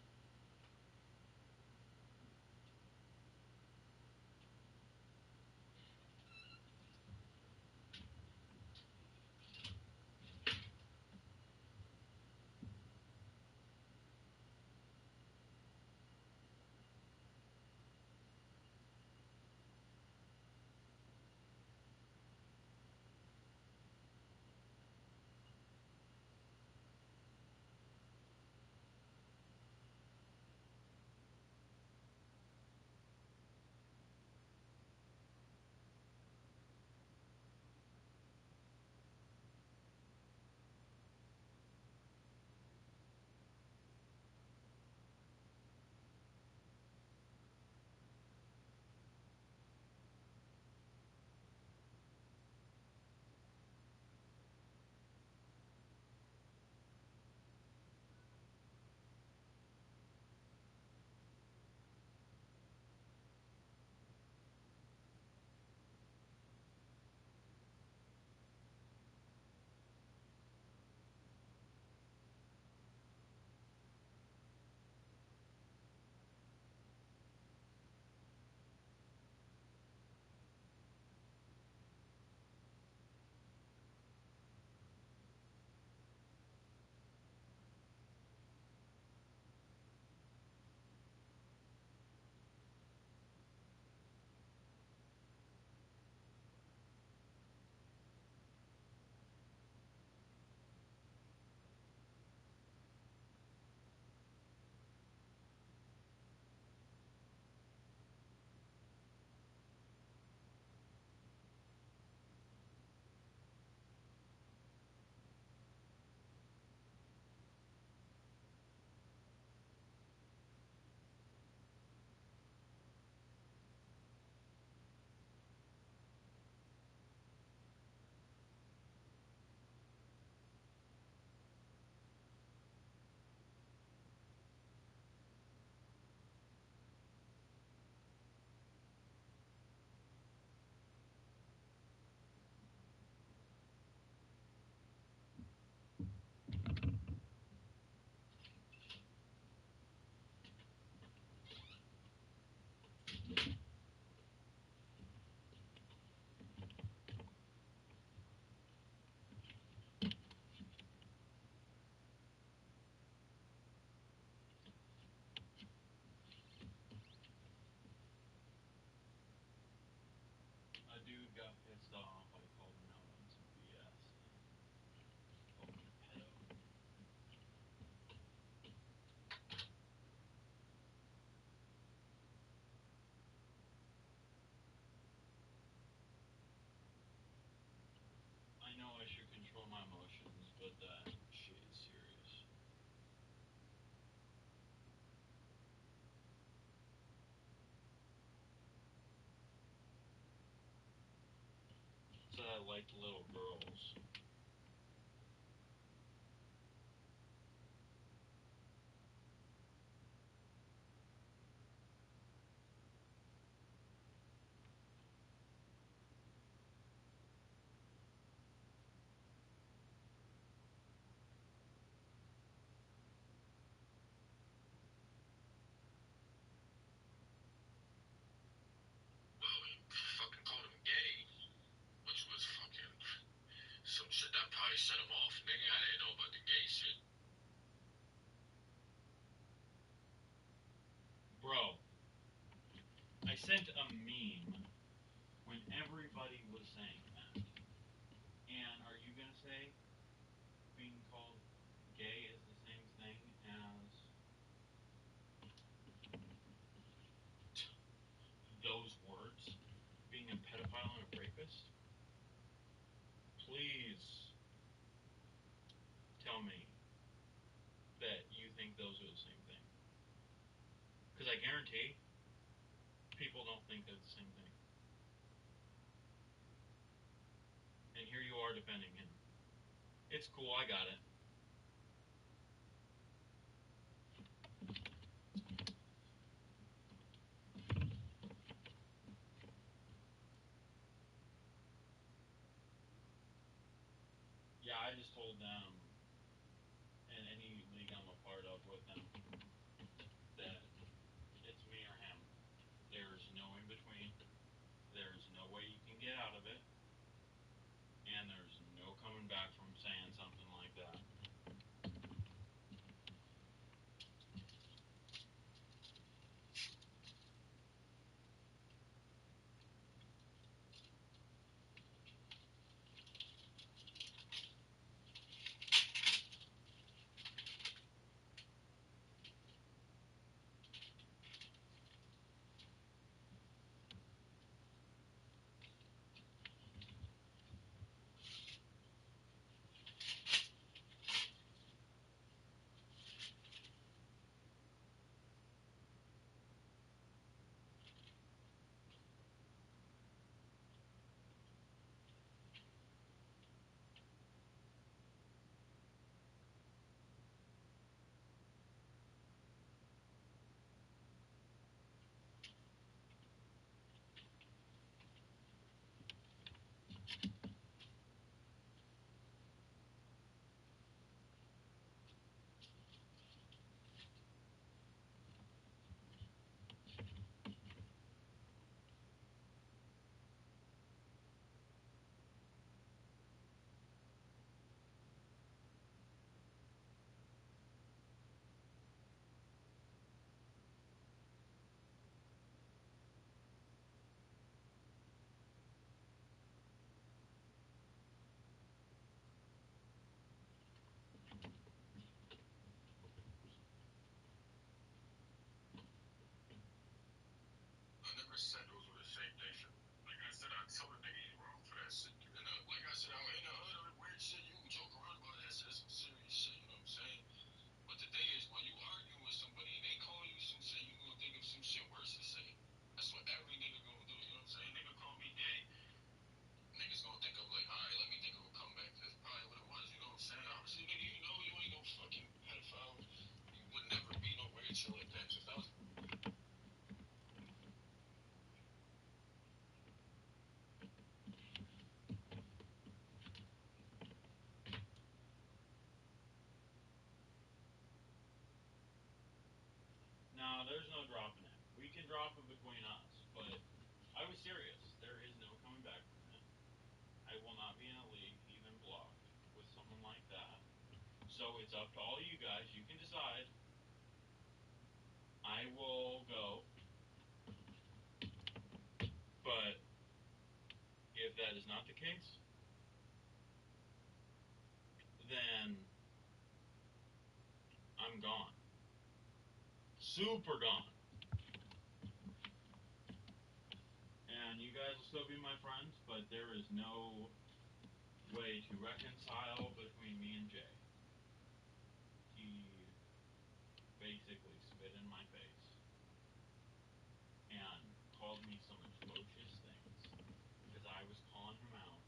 liked little girls. Well, he fucking called him gay, which was fucking some shit that probably set him off. Nigga, I didn't know about the gay shit. Bro, I sent a meme when everybody was saying that. And are you going to say being called gay is the same thing as those words? Being a pedophile and a rapist? Please tell me that you think those are the same thing. Because I guarantee people don't think they're the same thing. And here you are defending him. It's cool, I got it. Yeah, I just told them, and any league I'm a part of with them, that it's me or him. There's no in between. There's no way you can get out of it. And there's no coming back from saying something like that. I never said those were the same thing. Like I said, I told the nigga he's wrong for that shit. And like I said, out in the hood, all the weird shit, you can joke around about that shit. That's some serious shit, you know what I'm saying? But the thing is, when you arguing with somebody and they call you some shit, you gonna think of some shit worse to say. That's what every nigga gonna do, you know what I'm saying? Nigga call me gay, niggas gonna think of like, alright, let me think of a comeback. That's probably what it was, you know what I'm saying? Obviously, nigga, you know you ain't no fucking pedophile. You would never be no weird shit like that. If that was No, there's no dropping it. We can drop it between us, but I was serious. There is no coming back from it. I will not be in a league, even blocked, with someone like that. So it's up to all you guys. You can decide. I will go. But if that is not the case, then I'm gone. Super gone. And you guys will still be my friends, but there is no way to reconcile between me and Jay. He basically spit in my face and called me some atrocious things because I was calling him out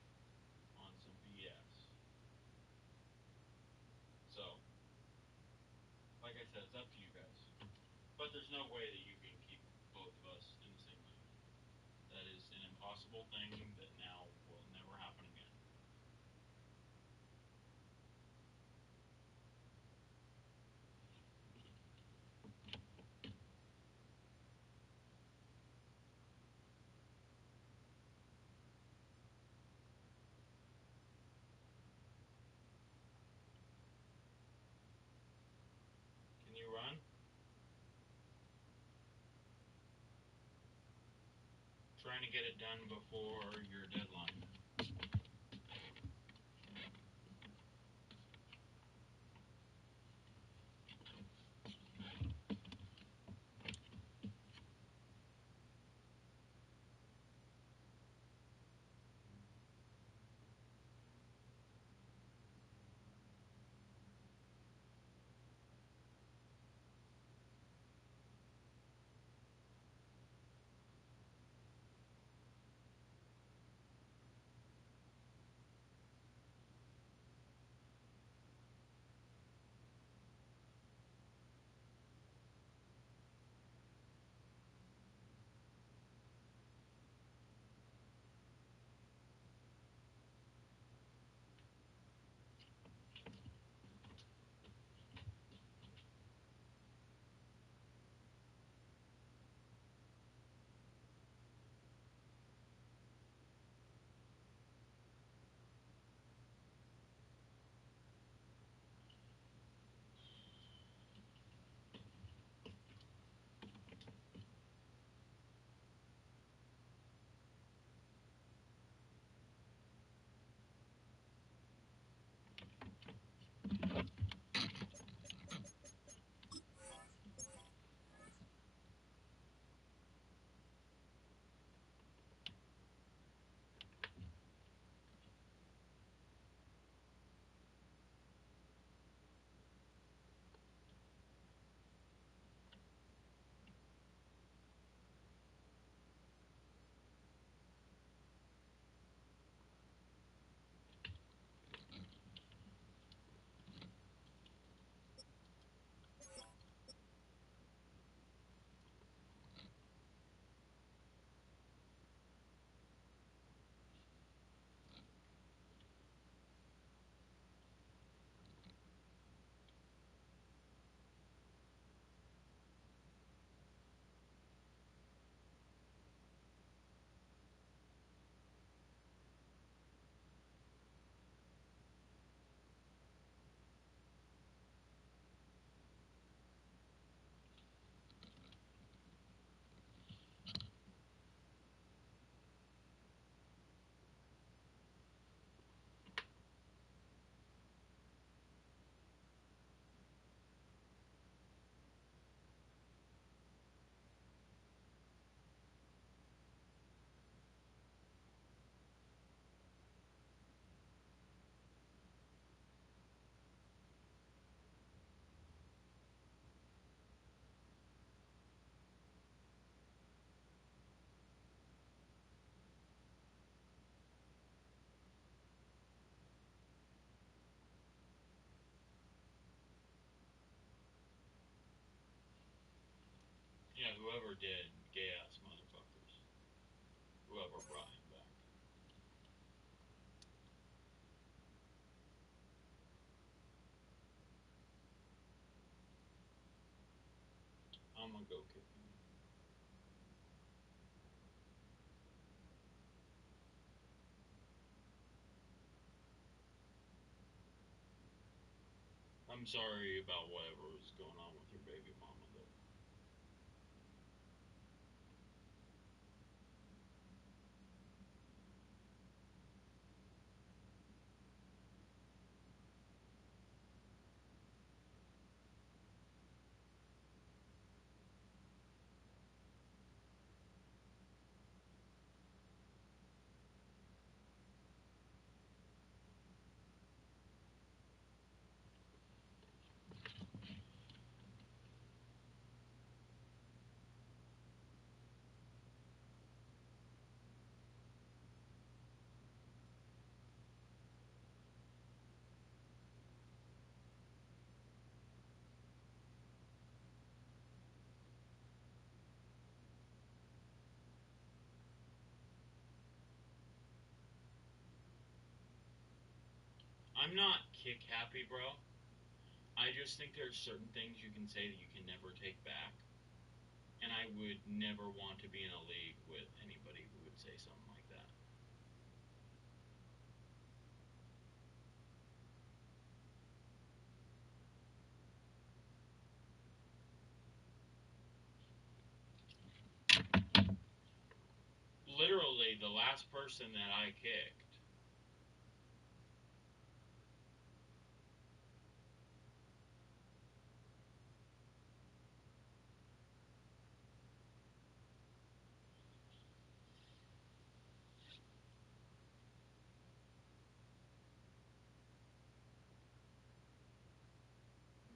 up to you guys. But there's no way that you can keep both of us in the same league. That is an impossible thing that now will never happen again. Can you run? Trying to get it done before your deadline. Yeah, whoever did, gay ass motherfuckers. Whoever brought him back. I'm gonna go kick him. I'm sorry about whatever was going on with your baby mama, though. I'm not kick happy, bro. I just think there's certain things you can say that you can never take back. And I would never want to be in a league with anybody who would say something like that. Literally, the last person that I kicked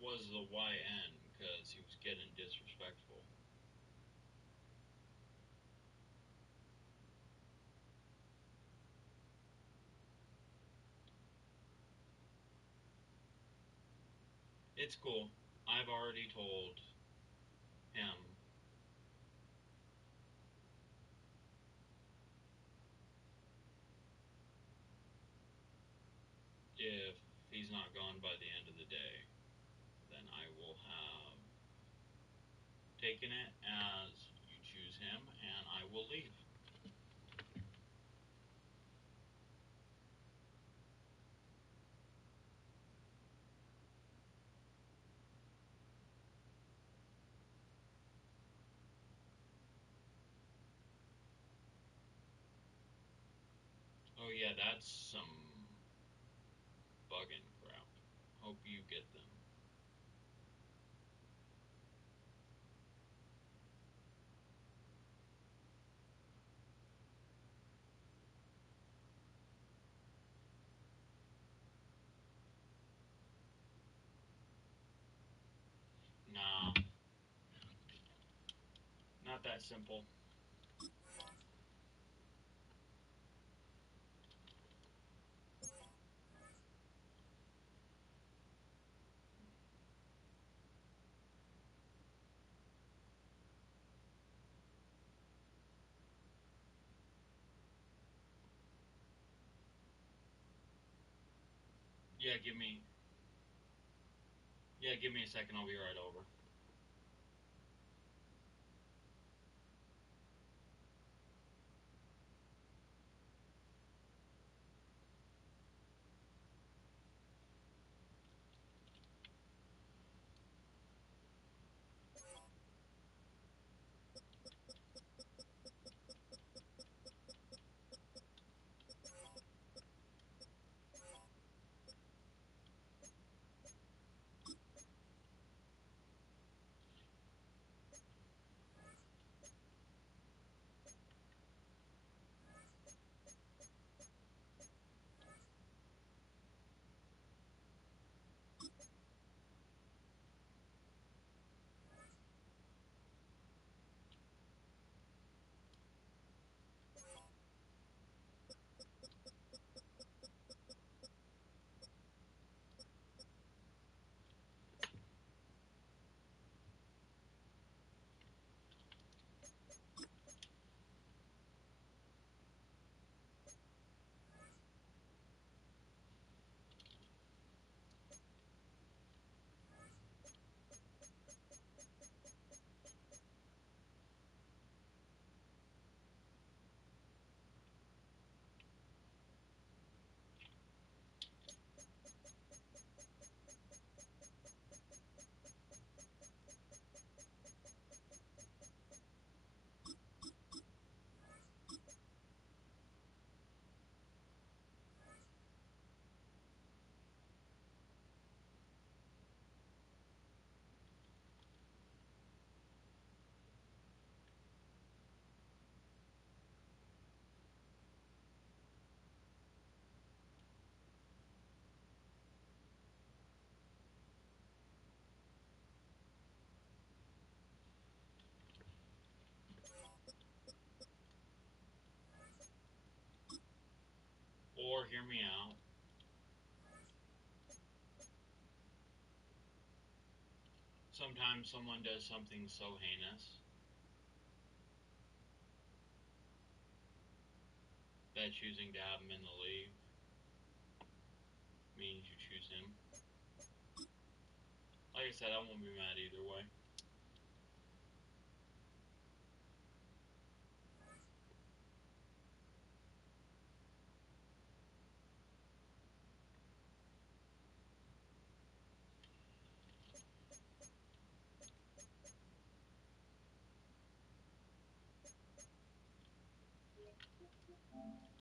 was the YN because he was getting disrespectful. It's cool. I've already told him if he's not gone by the end of the day, then I will have taken it as you choose him and I will leave. Oh yeah, that's some bugging crap. Hope you get them. Nah, not that simple. Yeah, give me a second, I'll be right over. Or hear me out. Sometimes someone does something so heinous that choosing to have them in the league means you choose him. Like I said, I won't be mad either way.